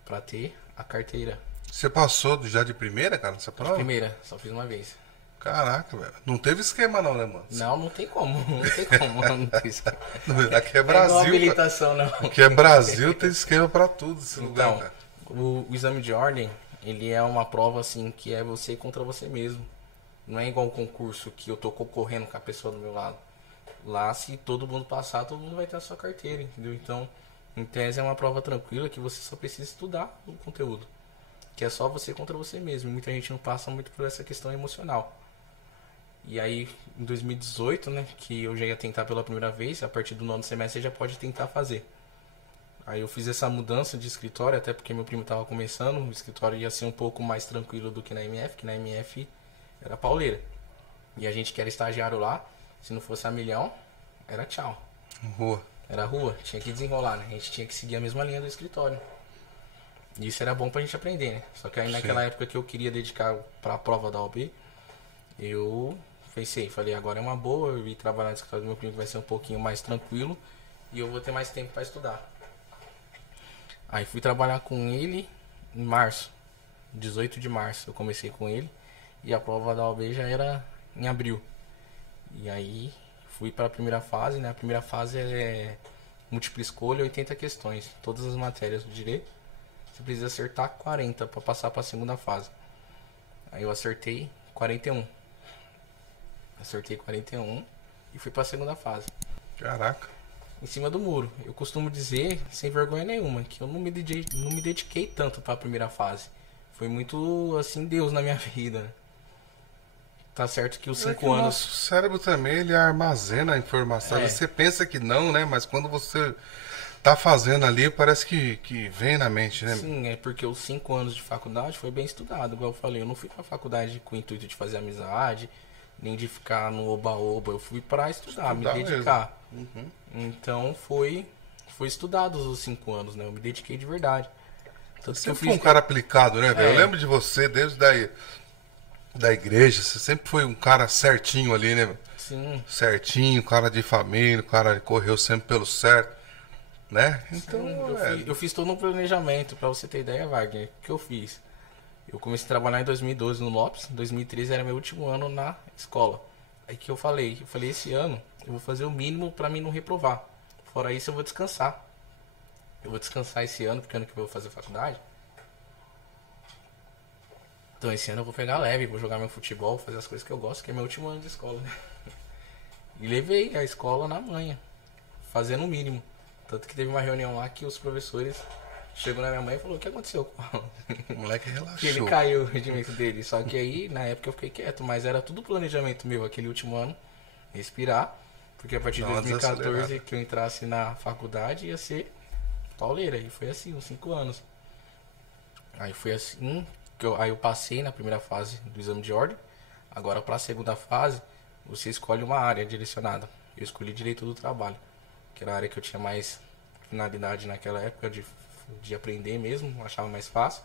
para ter a carteira. Você passou já de primeira, cara, nessa prova? Primeira, só fiz uma vez. Caraca, velho. Não teve esquema não, né, mano? Não tem como. Não tem como. Não tem esquema. Aqui é Não Brasil. é habilitação, não. Aqui é Brasil, tem esquema pra tudo esse lugar, Então, cara. o exame de ordem, ele é uma prova assim que é você contra você mesmo. Não é igual um concurso que eu tô concorrendo com a pessoa do meu lado. Lá, se todo mundo passar, todo mundo vai ter a sua carteira, entendeu? Então, em tese é uma prova tranquila que você só precisa estudar o conteúdo. Que é só você contra você mesmo. Muita gente não passa muito por essa questão emocional. E aí, em 2018, né, que eu já ia tentar pela primeira vez, a partir do 9º semestre você já pode tentar fazer. Aí eu fiz essa mudança de escritório, até porque meu primo estava começando, o escritório ia ser um pouco mais tranquilo do que na MF, que na MF era pauleira. E a gente que era estagiário lá, se não fosse a milhão, era tchau. Rua. Era rua, tinha que desenrolar, né? A gente tinha que seguir a mesma linha do escritório. E isso era bom pra gente aprender, né? Só que aí naquela época que eu queria dedicar pra prova da OAB, eu falei, agora é uma boa eu ir trabalhar no escritório do meu primo, que vai ser um pouquinho mais tranquilo e eu vou ter mais tempo para estudar. Aí fui trabalhar com ele em março, 18 de março eu comecei com ele, e a prova da OAB já era em abril. E aí fui para a primeira fase, né? A primeira fase é múltipla escolha, 80 questões, todas as matérias do direito. Você precisa acertar 40 para passar para a segunda fase. Aí eu acertei 41. Acertei 41 e fui para a segunda fase. Caraca. Em cima do muro. Eu costumo dizer, sem vergonha nenhuma, que eu não me dediquei tanto para a primeira fase. Foi muito, assim, Deus na minha vida. Tá certo que os 5 O anos... nosso cérebro também, ele armazena a informação. É. Você pensa que não, né? Mas quando você tá fazendo ali, parece que vem na mente, né? Sim, é porque os 5 anos de faculdade foi bem estudado, igual eu falei. Eu não fui pra faculdade com o intuito de fazer amizade, nem de ficar no oba-oba. Eu fui pra estudar, me dedicar. Então foi estudado os 5 anos, né? Eu me dediquei de verdade. Tanto que Você eu foi fiz... um cara aplicado, né, velho? É. Eu lembro de você desde da igreja. Você sempre foi um cara certinho ali, né? Sim, Certinho, cara de família, o cara correu sempre pelo certo, né? Então, eu fiz todo um planejamento, pra você ter ideia, Wagner. O que eu fiz? Eu comecei a trabalhar em 2012 no Lopes, 2013 era meu último ano na escola. Aí que eu falei, esse ano eu vou fazer o mínimo pra mim não reprovar. Fora isso eu vou descansar. Eu vou descansar esse ano, porque ano que eu vou fazer faculdade. Então esse ano eu vou pegar leve, vou jogar meu futebol, fazer as coisas que eu gosto, que é meu último ano de escola, né? E levei a escola na manha, fazendo o mínimo. Tanto que teve uma reunião lá que os professores chegou na minha mãe e falou: o que aconteceu com o moleque que ele relaxou. caiu o rendimento dele. Só que aí, na época, eu fiquei quieto. Mas era tudo planejamento meu, aquele último ano. Respirar. Porque a partir de Dá uma 2014 desacelerada. que eu entrasse na faculdade ia ser pauleira. E foi assim, uns 5 anos. Aí foi assim que aí eu passei na primeira fase do exame de ordem. Agora, para a segunda fase, você escolhe uma área direcionada. Eu escolhi direito do trabalho, que era a área que eu tinha mais finalidade naquela época de aprender mesmo, achava mais fácil.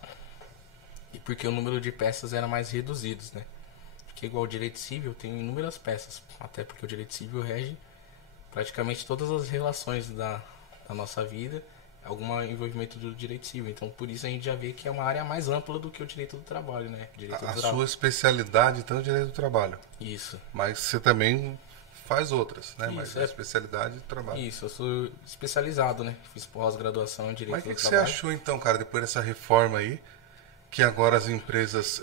E porque o número de peças era mais reduzido, né? Porque igual o direito civil tem inúmeras peças, até porque o direito civil rege praticamente todas as relações da nossa vida, algum envolvimento do direito civil. Então por isso a gente já vê que é uma área mais ampla do que o direito do trabalho, né? Direito do A trabalho. sua especialidade, então, é direito do trabalho. Isso. Mas você também faz outras, né? Isso, Mas é. a especialidade do trabalho. Isso, eu sou especializado, né? Fiz pós-graduação em direito Mas o do que você trabalho. achou, então, cara, depois dessa reforma aí, que agora as empresas,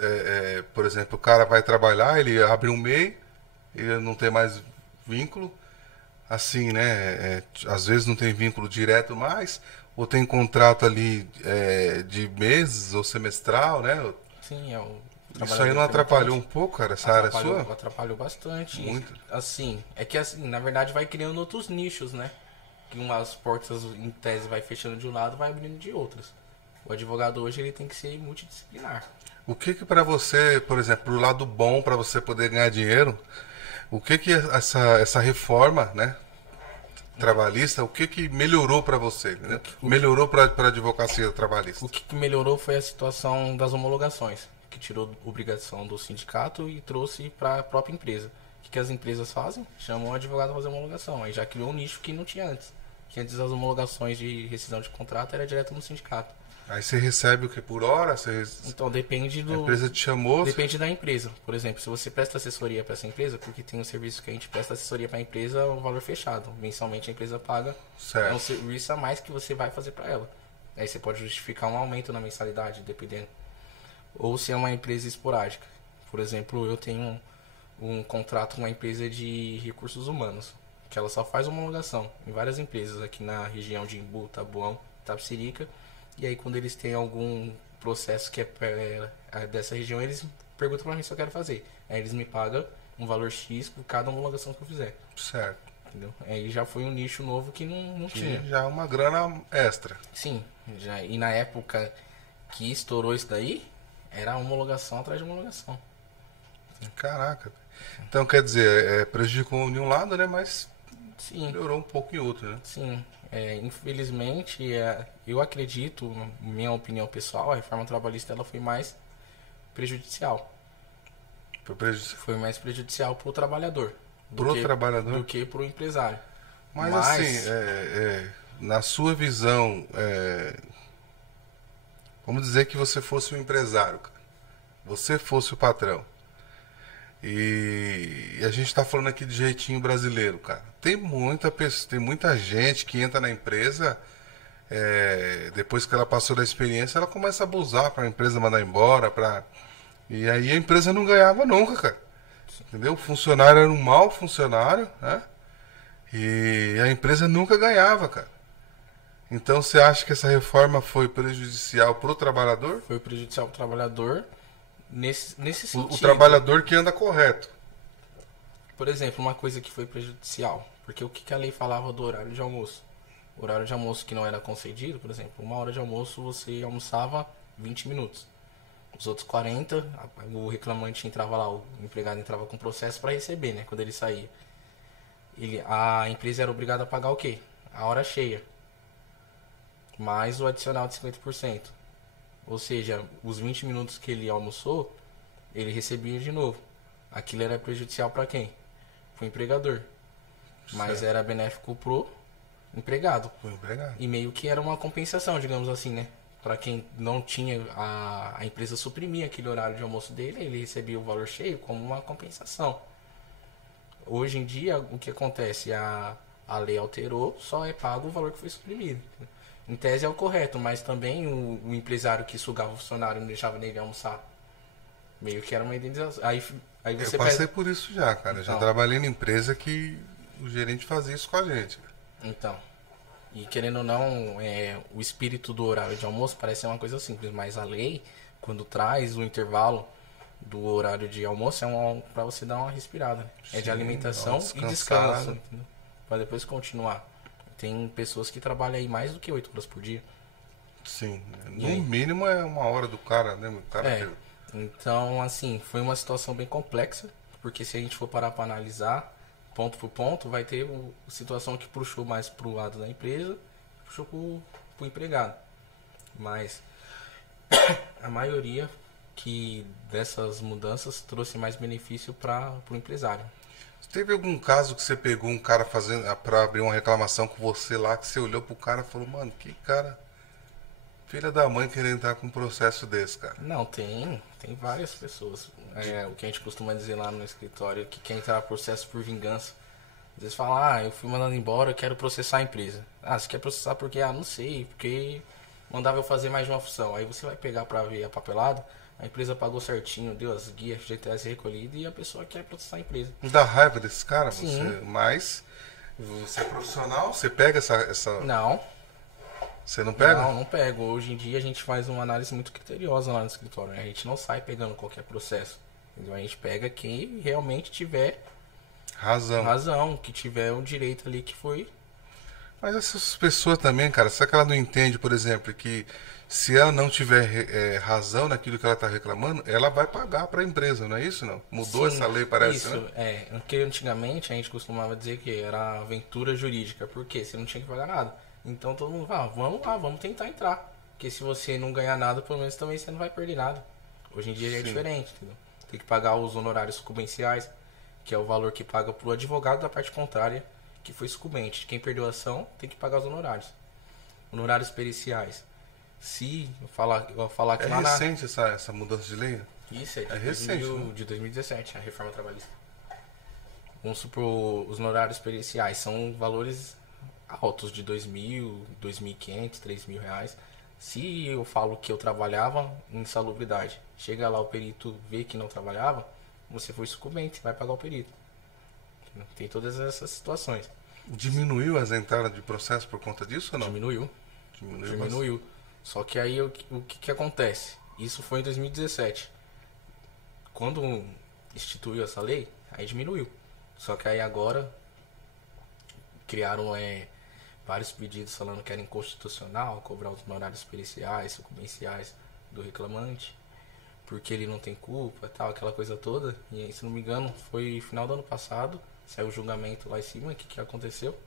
por exemplo, o cara vai trabalhar, ele abre um MEI, ele não tem mais vínculo, assim, né? Às vezes não tem vínculo direto mais, ou tem contrato ali de meses ou semestral, né? Sim, é o Isso aí não atrapalhou um pouco, cara, essa área sua? Atrapalhou bastante. Muito. Assim, é que assim, na verdade vai criando outros nichos, né? Que umas portas em tese vai fechando de um lado, vai abrindo de outros. O advogado hoje ele tem que ser multidisciplinar. O que para você, por exemplo, pro lado bom para você poder ganhar dinheiro, o que essa reforma, né, trabalhista, o que melhorou para você, né? Melhorou para a advocacia trabalhista? O que melhorou foi a situação das homologações, que tirou a obrigação do sindicato e trouxe para a própria empresa. O que as empresas fazem? Chamam o advogado para fazer homologação. Aí já criou um nicho que não tinha antes. Que antes as homologações de rescisão de contrato era direto no sindicato. Aí você recebe o que por hora? Então depende A do. empresa te chamou? Depende da empresa. Por exemplo, se você presta assessoria para essa empresa, porque tem um serviço que a gente presta assessoria para a empresa, um valor fechado. Mensalmente a empresa paga. Certo. É um serviço a mais que você vai fazer para ela. Aí você pode justificar um aumento na mensalidade, dependendo. Ou se é uma empresa esporádica. Por exemplo, eu tenho um contrato com uma empresa de recursos humanos, que ela só faz homologação em várias empresas aqui na região de Imbu, Taboão, Itapecerica. E aí quando eles têm algum processo que é dessa região, eles perguntam pra mim se eu quero fazer. Aí eles me pagam um valor X por cada homologação que eu fizer. Certo. Entendeu? Aí já foi um nicho novo que não tinha. Que já é uma grana extra. Sim, já, e na época que estourou isso daí, era homologação atrás de homologação. Caraca. Então, quer dizer, prejudicou em um lado, né? Mas Sim, melhorou um pouco em outro, né? sim. Infelizmente, eu acredito, minha opinião pessoal, a reforma trabalhista ela foi mais prejudicial. Foi mais prejudicial pro trabalhador. Trabalhador? Do que pro empresário. Mas assim, na sua visão, vamos dizer que você fosse um empresário, cara. Você fosse o patrão. E a gente tá falando aqui de jeitinho brasileiro, cara. Tem muita gente que entra na empresa, depois que ela passou da experiência, ela começa a abusar para a empresa mandar embora, e aí a empresa não ganhava nunca, cara. Entendeu? O funcionário era um mau funcionário, né? E a empresa nunca ganhava, cara. Então você acha que essa reforma foi prejudicial pro trabalhador? Foi prejudicial pro trabalhador nesse sentido. O trabalhador que anda correto. Por exemplo, uma coisa que foi prejudicial. Porque o que a lei falava do horário de almoço? O horário de almoço que não era concedido, por exemplo, 1 hora de almoço você almoçava 20 minutos. Os outros 40, o reclamante entrava lá, o empregado entrava com processo para receber, né? Quando ele saía. A empresa era obrigada a pagar o quê? A hora cheia. Mais o adicional de 50%. Ou seja, os 20 minutos que ele almoçou, ele recebia de novo. Aquilo era prejudicial para quem? Pro empregador. Mas Certo. era benéfico pro empregado. Pro empregado. E meio que era uma compensação, digamos assim, né? Para quem não tinha, a empresa suprimia aquele horário de almoço dele, ele recebia o valor cheio como uma compensação. Hoje em dia, o que acontece? A lei alterou, só é pago o valor que foi suprimido. Em tese é o correto, mas também o empresário que sugava o funcionário não deixava nele almoçar. Meio que era uma indenização. Aí você Eu passei por isso já, cara. Eu já Então. trabalhei em empresa que o gerente fazia isso com a gente. Então, e querendo ou não, o espírito do horário de almoço parece ser uma coisa simples, mas a lei, quando traz o intervalo do horário de almoço, para você dar uma respirada, né? É de Sim, alimentação ó, e descanso, para depois continuar. Tem pessoas que trabalham aí mais do que 8 horas por dia. Sim. E aí? No mínimo é 1 hora do cara, né? O cara É. Então, assim, foi uma situação bem complexa, porque se a gente for parar para analisar, ponto por ponto, vai ter situação que puxou mais pro lado da empresa, puxou pro empregado. Mas a maioria que dessas mudanças trouxe mais benefício para o empresário. Teve algum caso que você pegou um cara pra abrir uma reclamação com você lá, que você olhou pro cara e falou, mano, que cara, filha da mãe querendo entrar com um processo desse, cara? Não, tem várias pessoas. O que a gente costuma dizer lá no escritório, que quer entrar processo por vingança. Às vezes fala, eu fui mandado embora, eu quero processar a empresa. Você quer processar porque? Não sei, porque mandava eu fazer mais de uma função. Aí você vai pegar pra ver a papelada, a empresa pagou certinho, deu as guias, GTS recolhido e a pessoa quer processar a empresa. Não dá raiva desse cara, Sim. mas você é profissional, você pega essa... Não. Você não pega? Não pego. Hoje em dia a gente faz uma análise muito criteriosa lá no escritório, né? A gente não sai pegando qualquer processo. Entendeu? A gente pega quem realmente tiver razão, que tiver o direito ali que foi. Mas essas pessoas também, cara, será que ela não entende, por exemplo, que se ela não tiver razão naquilo que ela está reclamando, ela vai pagar para a empresa, não é isso? Não? Mudou Sim, essa lei, parece, isso, né? Porque antigamente a gente costumava dizer que era aventura jurídica, porque você não tinha que pagar nada. Então todo mundo fala, vamos lá, vamos tentar entrar. Porque se você não ganhar nada, pelo menos também você não vai perder nada. Hoje em dia é Sim. diferente, entendeu? Tem que pagar os honorários sucumbenciais, que é o valor que paga pro advogado da parte contrária, que foi sucumbente. Quem perdeu a ação tem que pagar os honorários. Honorários periciais. Se eu falar que É lá recente essa mudança de lei? Isso é de, É recente, né? de 2017, a reforma trabalhista. Vamos supor, os honorários periciais são valores altos de 2.000, 2.500, 3.000 reais. Se eu falo que eu trabalhava em insalubridade, chega lá o perito vê que não trabalhava, você foi sucumbente, vai pagar o perito. Tem todas essas situações. Diminuiu as entradas de processo por conta disso ou não? Diminuiu. Só que aí o que acontece? Isso foi em 2017. Quando instituiu essa lei, aí diminuiu. Só que aí agora criaram vários pedidos falando que era inconstitucional cobrar os honorários periciais, sucumbenciais do reclamante, porque ele não tem culpa, tal, aquela coisa toda. E aí, se não me engano, foi final do ano passado, saiu o julgamento lá em cima, o que aconteceu?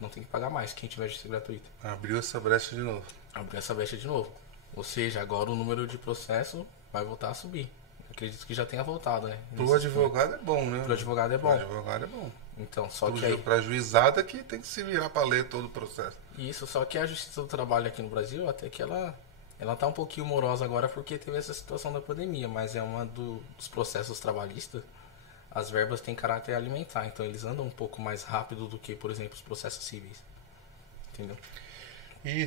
Não tem que pagar mais quem tiver justiça gratuita. Abriu essa brecha de novo. Abriu essa brecha de novo. Ou seja, agora o número de processo vai voltar a subir. Acredito que já tenha voltado, né? Pro advogado é bom, né? Pro advogado é bom. Pro advogado é bom. Então, só que aí... Pra juizada que tem que se virar pra ler todo o processo. Isso, só que a Justiça do Trabalho aqui no Brasil, até que ela tá um pouquinho morosa agora porque teve essa situação da pandemia, mas é uma dos processos trabalhistas as verbas têm caráter alimentar, então eles andam um pouco mais rápido do que, por exemplo, os processos civis. Entendeu? E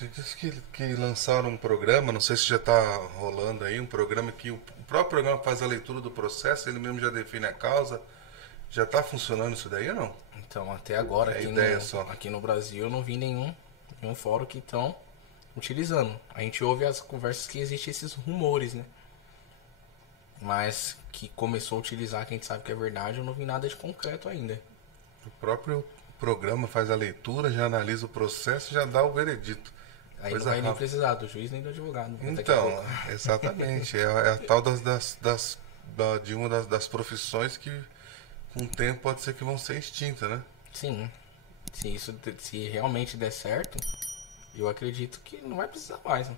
diz que lançaram um programa, não sei se já está rolando aí, um programa que o próprio programa faz a leitura do processo, ele mesmo já define a causa. Já está funcionando isso daí ou não? Então, até agora, aqui no Brasil, eu não vi nenhum fórum que estão utilizando. A gente ouve as conversas que existem esses rumores, né? Mas que começou a utilizar, que a gente sabe que é verdade, eu não vi nada de concreto ainda. O próprio programa faz a leitura, já analisa o processo e já dá o veredito. Aí não vai nem precisar do juiz nem do advogado. Então, exatamente. É a tal de uma das profissões que com o tempo pode ser que vão ser extintas, né? Sim. Se realmente der certo, eu acredito que não vai precisar mais, né?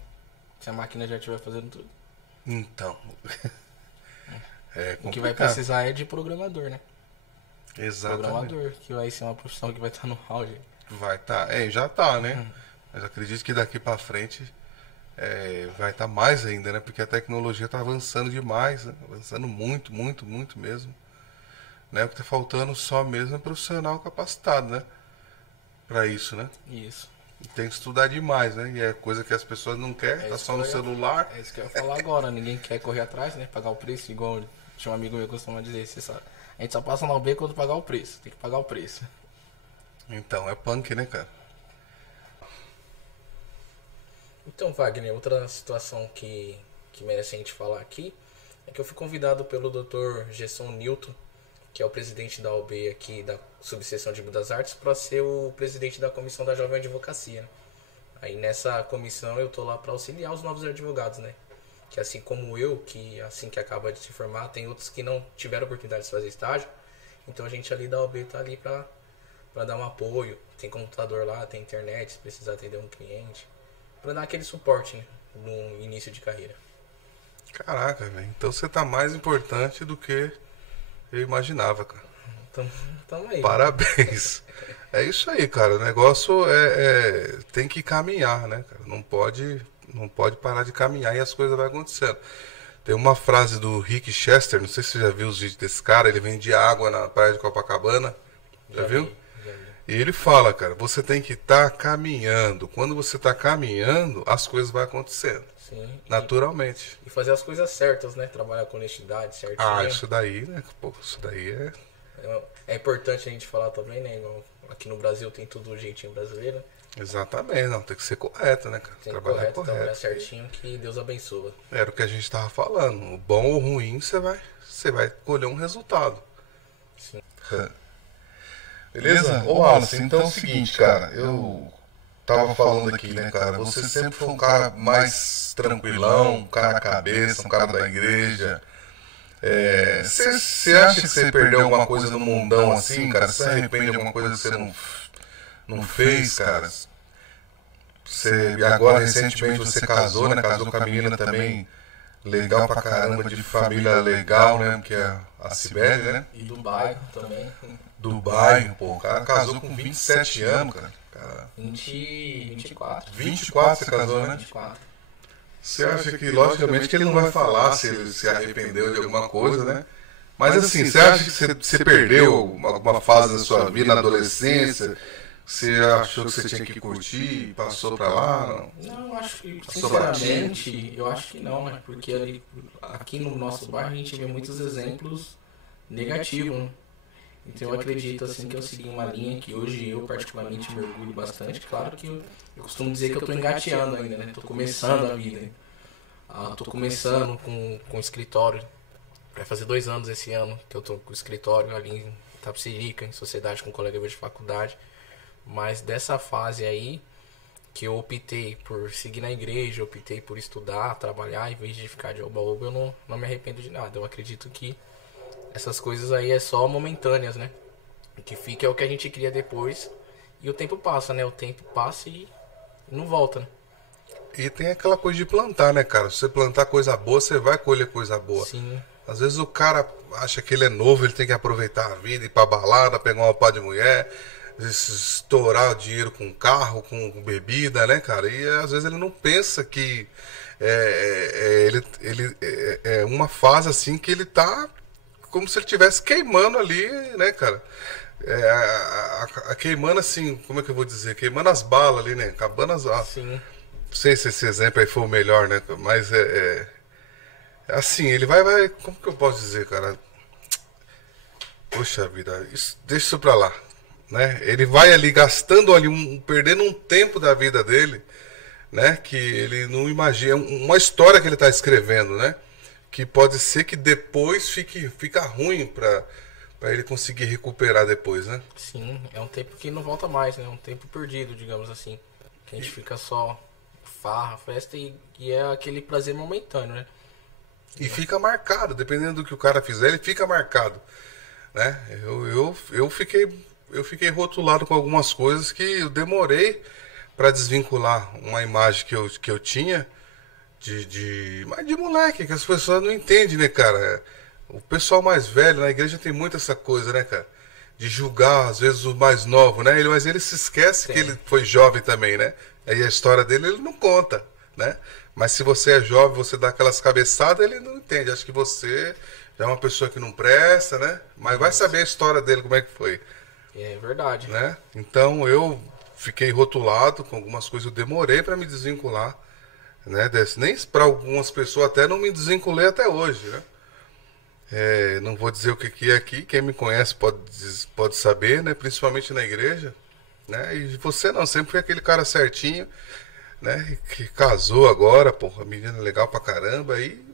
Se a máquina já estiver fazendo tudo. Então. O que vai precisar é de programador, né? Exatamente. Programador, que vai ser uma profissão que vai estar no auge. Vai estar. Já está, né? Mas acredito que daqui para frente vai estar mais ainda, né? Porque a tecnologia está avançando demais, né? Avançando muito, muito, muito mesmo. Né? O que está faltando só mesmo é profissional capacitado, né? Para isso, né? Isso. E tem que estudar demais, né? E é coisa que as pessoas não querem, tá só no celular. É isso que eu ia falar agora, ninguém quer correr atrás, né? Pagar o preço, igual tinha um amigo meu que costuma dizer, a gente só passa na UB quando pagar o preço, tem que pagar o preço. Então, é punk, né, cara? Então, Wagner, outra situação que merece a gente falar aqui é que eu fui convidado pelo Dr. Gerson Newton, que é o presidente da OAB aqui da subseção de das Artes, para ser o presidente da comissão da Jovem Advocacia, né? Aí nessa comissão eu tô lá para auxiliar os novos advogados, né? Que assim como eu, que assim que acaba de se formar, tem outros que não tiveram oportunidade de fazer estágio, então a gente ali da OAB tá ali para dar um apoio, tem computador lá, tem internet, se precisar atender um cliente, para dar aquele suporte, né, no início de carreira. Caraca, velho. Então você tá mais importante do que eu imaginava, cara. Tamo aí. Parabéns. É isso aí, cara. O negócio tem que caminhar, né, cara? Não pode parar de caminhar e as coisas vão acontecendo. Tem uma frase do Rick Chester, não sei se você já viu os vídeos desse cara, ele vende água na praia de Copacabana. Já viu? Já vi. E ele fala, cara, você tem que estar caminhando. Quando você está caminhando, as coisas vão acontecendo. Sim. Naturalmente. E fazer as coisas certas, né? Trabalhar com honestidade, certinho. Isso daí, né? Pô, isso daí É importante a gente falar também, né? Aqui no Brasil tem tudo do jeitinho brasileiro. Exatamente, não, tem que ser correto, né, cara? Tem que trabalhar certinho, que Deus abençoa. Era o que a gente tava falando. O bom ou ruim, você vai colher um resultado. Sim. Beleza? Ô, Wallace, então é o seguinte, cara, eu tava falando aqui, né, cara, você sempre foi um cara mais tranquilão, um cara na cabeça, um cara da igreja. Você acha que você perdeu alguma coisa no mundão assim, cara? Você se arrepende de alguma coisa que você não fez, cara? Agora, recentemente, você casou, né? Casou com a menina também legal pra caramba, de família legal, né? Que é a Cibele, né? E do bairro também. Do bairro, pô. O cara casou com 27 anos, cara. 24. 24 você casou, né? 24. Você acha que, logicamente, que ele não vai falar se ele se arrependeu de alguma coisa, né? Mas assim, você acha que você perdeu alguma fase da sua vida na adolescência? Você achou que você tinha que curtir e passou pra lá? Não, eu acho que, sinceramente, eu acho que não, né? Porque aqui no nosso bairro a gente vê muitos exemplos negativos, né? Então eu acredito assim que eu segui uma linha que hoje eu particularmente me orgulho bastante. Claro que eu costumo dizer que eu estou engateando ainda, né? Estou começando a vida. Estou começando com o escritório. Vai fazer 2 anos esse ano que eu estou com o escritório ali em Itapecerica, em sociedade com um colega meu de faculdade. Mas dessa fase aí, que eu optei por seguir na igreja, optei por estudar, trabalhar, em vez de ficar de oba-oba, eu não me arrependo de nada. Eu acredito que essas coisas aí é só momentâneas, né? O que fica é o que a gente cria depois. E o tempo passa, né? O tempo passa e não volta, né? E tem aquela coisa de plantar, né, cara? Se você plantar coisa boa, você vai colher coisa boa. Sim. Às vezes o cara acha que ele é novo, ele tem que aproveitar a vida, ir pra balada, pegar uma pá de mulher, estourar o dinheiro com carro, com bebida, né, cara? E às vezes ele não pensa que ele é uma fase assim que ele tá como se ele estivesse queimando ali, né, cara? Queimando assim, como é que eu vou dizer? Queimando as balas ali, né? Acabando as balas. Sim. Não sei se esse exemplo aí foi o melhor, né? Mas assim, ele vai. Como que eu posso dizer, cara? Poxa vida, deixa isso pra lá. Né? Ele vai ali gastando ali, perdendo um tempo da vida dele, né? Que ele não imagina. Uma história que ele está escrevendo, né? Que pode ser que depois fica ruim para ele conseguir recuperar depois, né? Sim, é um tempo que não volta mais, né? Um tempo perdido, digamos assim. Que a gente fica só farra, festa e é aquele prazer momentâneo, né? E fica marcado, dependendo do que o cara fizer, ele fica marcado, né? Eu fiquei rotulado com algumas coisas que eu demorei para desvincular uma imagem que eu tinha mas de moleque, que as pessoas não entendem, né, cara? O pessoal mais velho na igreja tem muito essa coisa, né, cara? De julgar, às vezes, o mais novo, né? Mas ele se esquece que ele foi jovem também, né? Aí a história dele ele não conta, né? Mas se você é jovem, você dá aquelas cabeçadas, ele não entende. Acho que você já é uma pessoa que não presta, né? Mas vai saber a história dele, como é que foi. É verdade. Né? Então eu fiquei rotulado com algumas coisas, eu demorei para me desvincular, né? Nem para algumas pessoas até não me desvinculei até hoje, né? Não vou dizer o que é aqui, quem me conhece pode saber, né? Principalmente na igreja, né? E você não, sempre foi aquele cara certinho, né? Que casou agora, porra, menina legal pra caramba, aí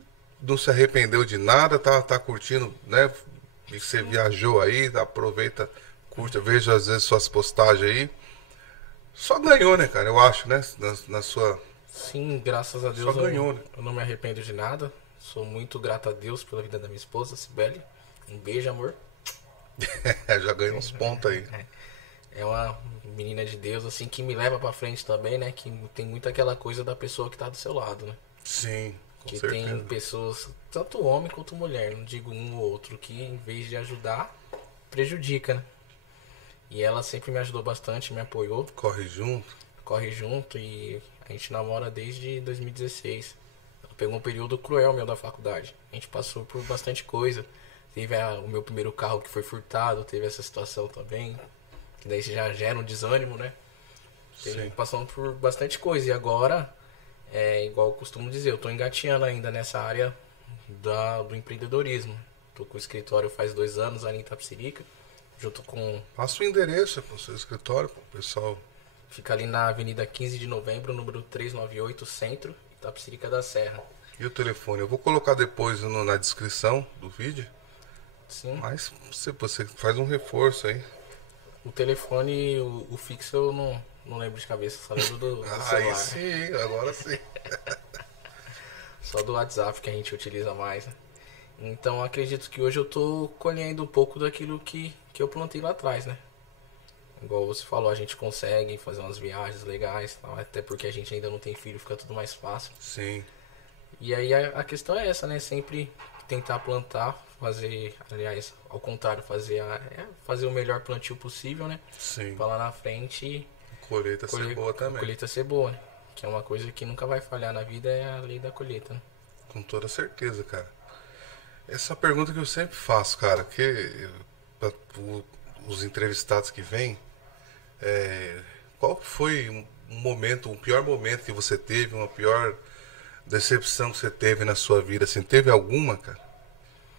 não se arrependeu de nada, tá curtindo, né? E você viajou aí, aproveita, curte, eu vejo às vezes suas postagens aí. Só ganhou, né, cara? Eu acho, né? Na sua. Sim, graças a Deus Só ganhou, né? eu não me arrependo de nada. Sou muito grato a Deus pela vida da minha esposa, Cibele. Um beijo, amor. Já ganhou uns pontos aí. É uma menina de Deus, assim, que me leva pra frente também, né? Que tem muito aquela coisa da pessoa que tá do seu lado, né? Sim, com Que certeza. tem pessoas, tanto homem quanto mulher, não digo um ou outro, que em vez de ajudar, prejudica, né? E ela sempre me ajudou bastante, me apoiou, Corre junto. corre junto e a gente namora desde 2016. Ela pegou um período cruel meu da faculdade. A gente passou por bastante coisa. Teve o meu primeiro carro que foi furtado, teve essa situação também. Que daí já gera um desânimo, né? Sim. Passando por bastante coisa. E agora, igual eu costumo dizer, eu tô engateando ainda nessa área do empreendedorismo. Tô com o escritório faz 2 anos ali em Itapecerica, junto com... Passa o endereço pro seu escritório, pro pessoal. Fica ali na Avenida 15 de Novembro, número 398, Centro, Itapecerica da Serra. E o telefone? Eu vou colocar depois na descrição do vídeo. Sim. Mas você faz um reforço aí. O telefone, o fixo eu não lembro de cabeça, só lembro do celular. Aí sim, agora sim. Só do WhatsApp que a gente utiliza mais, né? Então acredito que hoje eu tô colhendo um pouco daquilo que eu plantei lá atrás, né? Igual você falou, a gente consegue fazer umas viagens legais, tal, até porque a gente ainda não tem filho, fica tudo mais fácil. Sim. E aí a questão é essa, né? Sempre tentar plantar, fazer, aliás, ao contrário, fazer o melhor plantio possível, né? Sim. Pra lá na frente Colheita ser boa a também. colheita ser boa, né? Que é uma coisa que nunca vai falhar na vida, é a lei da colheita, né? Com toda certeza, cara. Essa é a pergunta que eu sempre faço, cara. Pra os entrevistados que vêm, qual foi o pior momento que você teve, uma pior decepção que você teve na sua vida, assim, teve alguma, cara?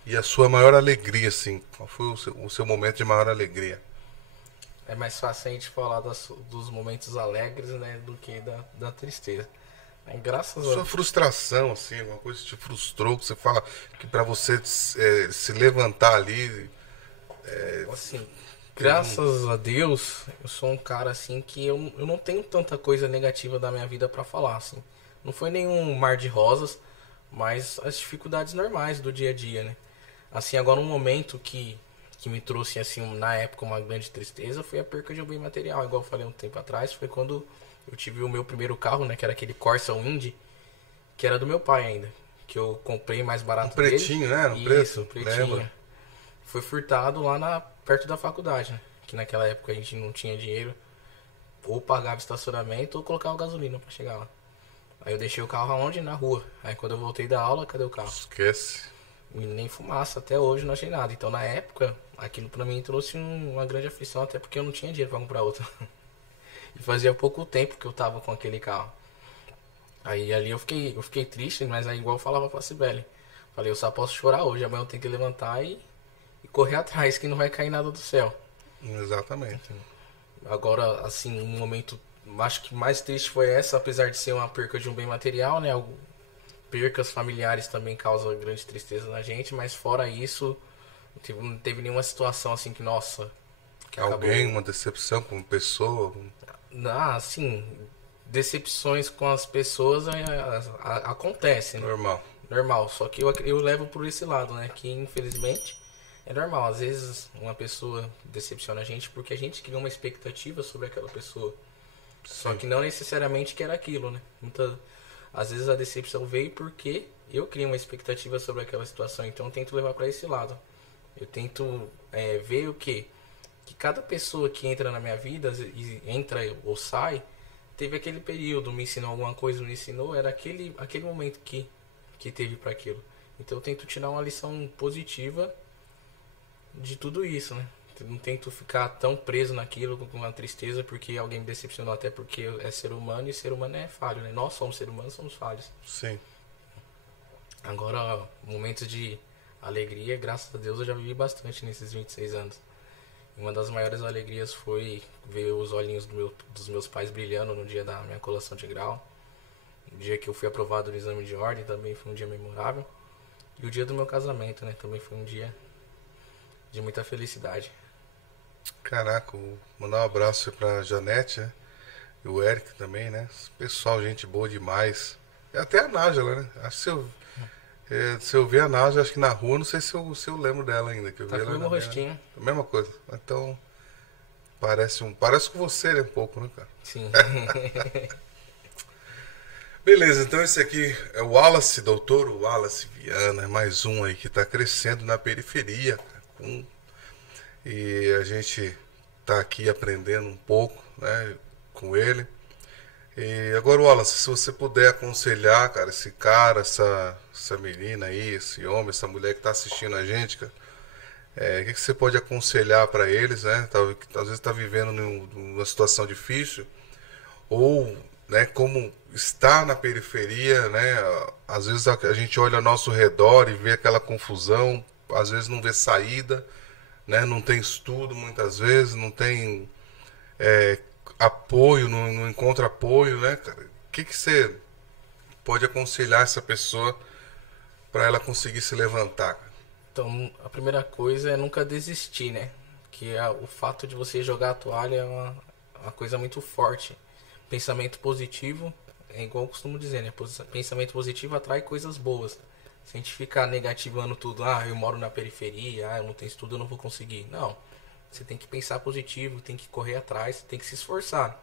E a sua maior alegria, assim, qual foi o seu momento de maior alegria? É mais fácil a gente falar dos momentos alegres, né, do que da tristeza. Graças a Sua frustração, assim, alguma coisa que te frustrou, que você fala que pra você se levantar ali... assim, graças a Deus, eu sou um cara assim que eu não tenho tanta coisa negativa da minha vida pra falar, assim. Não foi nenhum mar de rosas, mas as dificuldades normais do dia a dia, né? Assim, agora um momento que me trouxe, assim, na época uma grande tristeza foi a perca de um bem material. Igual eu falei um tempo atrás, foi quando eu tive o meu primeiro carro, né? Que era aquele Corsa Indy, que era do meu pai ainda. Que eu comprei mais barato dele. pretinho, né? Isso, preto, pretinho. lembra? Foi furtado lá perto da faculdade, né? Que naquela época a gente não tinha dinheiro. Ou pagava estacionamento ou colocava gasolina pra chegar lá. Aí eu deixei o carro aonde? Na rua. Aí quando eu voltei da aula, cadê o carro? Esquece. E nem fumaça, até hoje não achei nada. Então na época, aquilo pra mim trouxe uma grande aflição, até porque eu não tinha dinheiro pra comprar outra. E fazia pouco tempo que eu tava com aquele carro. Aí ali eu fiquei triste, mas aí igual eu falava pra Cibele. Falei, eu só posso chorar hoje, amanhã eu tenho que levantar e correr atrás, que não vai cair nada do céu. Exatamente. Agora, assim, um momento, acho que mais triste foi essa, apesar de ser uma perca de um bem material, né? Percas familiares também causam grande tristeza na gente, mas fora isso, não teve nenhuma situação assim que, nossa... Que Alguém, acabou... uma decepção como pessoa? Assim, decepções com as pessoas acontecem, né? Normal, só que eu levo por esse lado, né? Que infelizmente é normal. Às vezes uma pessoa decepciona a gente porque a gente cria uma expectativa sobre aquela pessoa. Só que não necessariamente que era aquilo, né? Às vezes a decepção veio porque eu criei uma expectativa sobre aquela situação. Então eu tento levar para esse lado. Eu tento ver o quê? Que cada pessoa que entra na minha vida, e entra ou sai, teve aquele período, me ensinou alguma coisa, não me ensinou, era aquele momento que teve para aquilo. Então eu tento tirar uma lição positiva de tudo isso, né? Eu não tento ficar tão preso naquilo com uma tristeza porque alguém me decepcionou, até porque é ser humano e ser humano é falho, né? Nós somos seres humanos, somos falhos. Sim. Agora, momentos de alegria, graças a Deus eu já vivi bastante nesses 26 anos. Uma das maiores alegrias foi ver os olhinhos dos meus pais brilhando no dia da minha colação de grau. O dia que eu fui aprovado no exame de ordem também foi um dia memorável. E o dia do meu casamento, né? Também foi um dia de muita felicidade. Caraca, vou mandar um abraço pra Janete, né? E o Eric também, né? Pessoal, gente boa demais. E até a Nájila, né? Acho que se eu ver a Nájila, acho que na rua, não sei se eu lembro dela ainda. Que eu Tá vi com o ela meu rostinho. A mesma coisa. Então, parece com você, né? Um pouco, né, cara? Sim. Beleza, então esse aqui é o Wallace, doutor Wallace Viana, mais um aí que tá crescendo na periferia, cara, e a gente tá aqui aprendendo um pouco, né, com ele. E agora, Wallace, se você puder aconselhar, cara, esse cara, essa menina aí, esse homem, essa mulher que tá assistindo a gente, cara, o que você pode aconselhar para eles, né? Que às vezes tá vivendo numa situação difícil, ou, né, como está na periferia, né? Às vezes a gente olha ao nosso redor e vê aquela confusão, às vezes não vê saída, né? Não tem estudo muitas vezes, não tem apoio, não encontra apoio, né, cara? O que você pode aconselhar essa pessoa para ela conseguir se levantar? Então, a primeira coisa é nunca desistir, né? Que o fato de você jogar a toalha é uma coisa muito forte. Pensamento positivo, é igual eu costumo dizer, né? Pensamento positivo atrai coisas boas. Se a gente ficar negativando tudo, eu moro na periferia, eu não tenho estudo, eu não vou conseguir. Não. Você tem que pensar positivo, tem que correr atrás, tem que se esforçar.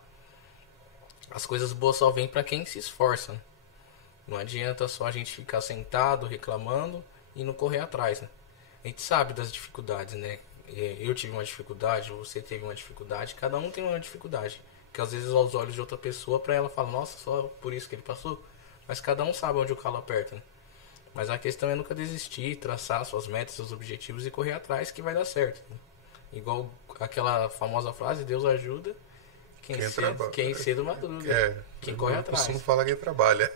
As coisas boas só vêm para quem se esforça, né? Não adianta só a gente ficar sentado, reclamando e não correr atrás, né? A gente sabe das dificuldades, né? Eu tive uma dificuldade, você teve uma dificuldade, cada um tem uma dificuldade. Que às vezes aos olhos de outra pessoa, pra ela fala, nossa, só por isso que ele passou. Mas cada um sabe onde o calo aperta, né? Mas a questão é nunca desistir, traçar suas metas, seus objetivos e correr atrás que vai dar certo, né? Igual aquela famosa frase, Deus ajuda quem cedo madruga. Quem corre atrás. Eu costumo falar quem trabalha.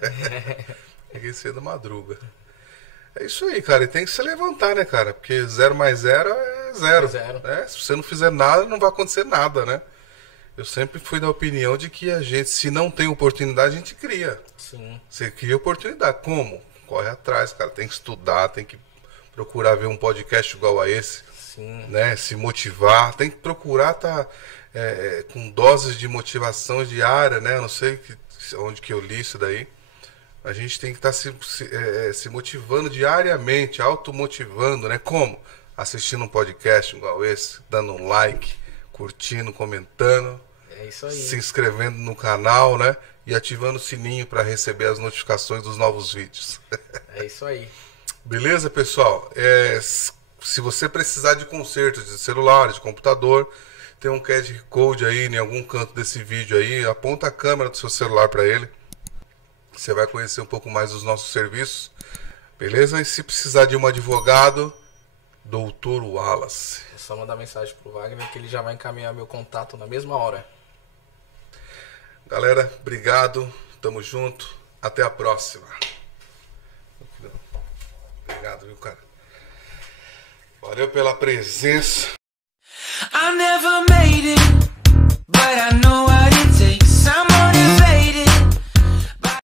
Quem cedo madruga. É isso aí, cara. E tem que se levantar, né, cara? Porque 0 mais 0 é 0. Né? Se você não fizer nada, não vai acontecer nada, né? Eu sempre fui da opinião de que a gente, se não tem oportunidade, a gente cria. Sim. Você cria oportunidade. Como? Corre atrás, cara. Tem que estudar, tem que procurar ver um podcast igual a esse. Sim. Né? Se motivar. Tem que procurar estar com doses de motivação diária, né? Eu não sei onde que eu li isso daí. A gente tem que estar se motivando diariamente, automotivando, né? Como? Assistindo um podcast igual esse, dando um like, curtindo, comentando, é isso aí. Se inscrevendo no canal, né? E ativando o sininho para receber as notificações dos novos vídeos. É isso aí. Beleza, pessoal? Se você precisar de conserto de celular, de computador, tem um QR Code aí em algum canto desse vídeo aí, aponta a câmera do seu celular para ele. Você vai conhecer um pouco mais dos nossos serviços. Beleza? E se precisar de um advogado, Dr. Wallace. É só mandar mensagem pro Wagner que ele já vai encaminhar meu contato na mesma hora. Galera, obrigado. Tamo junto. Até a próxima. Obrigado, viu, cara? Valeu pela presença. I never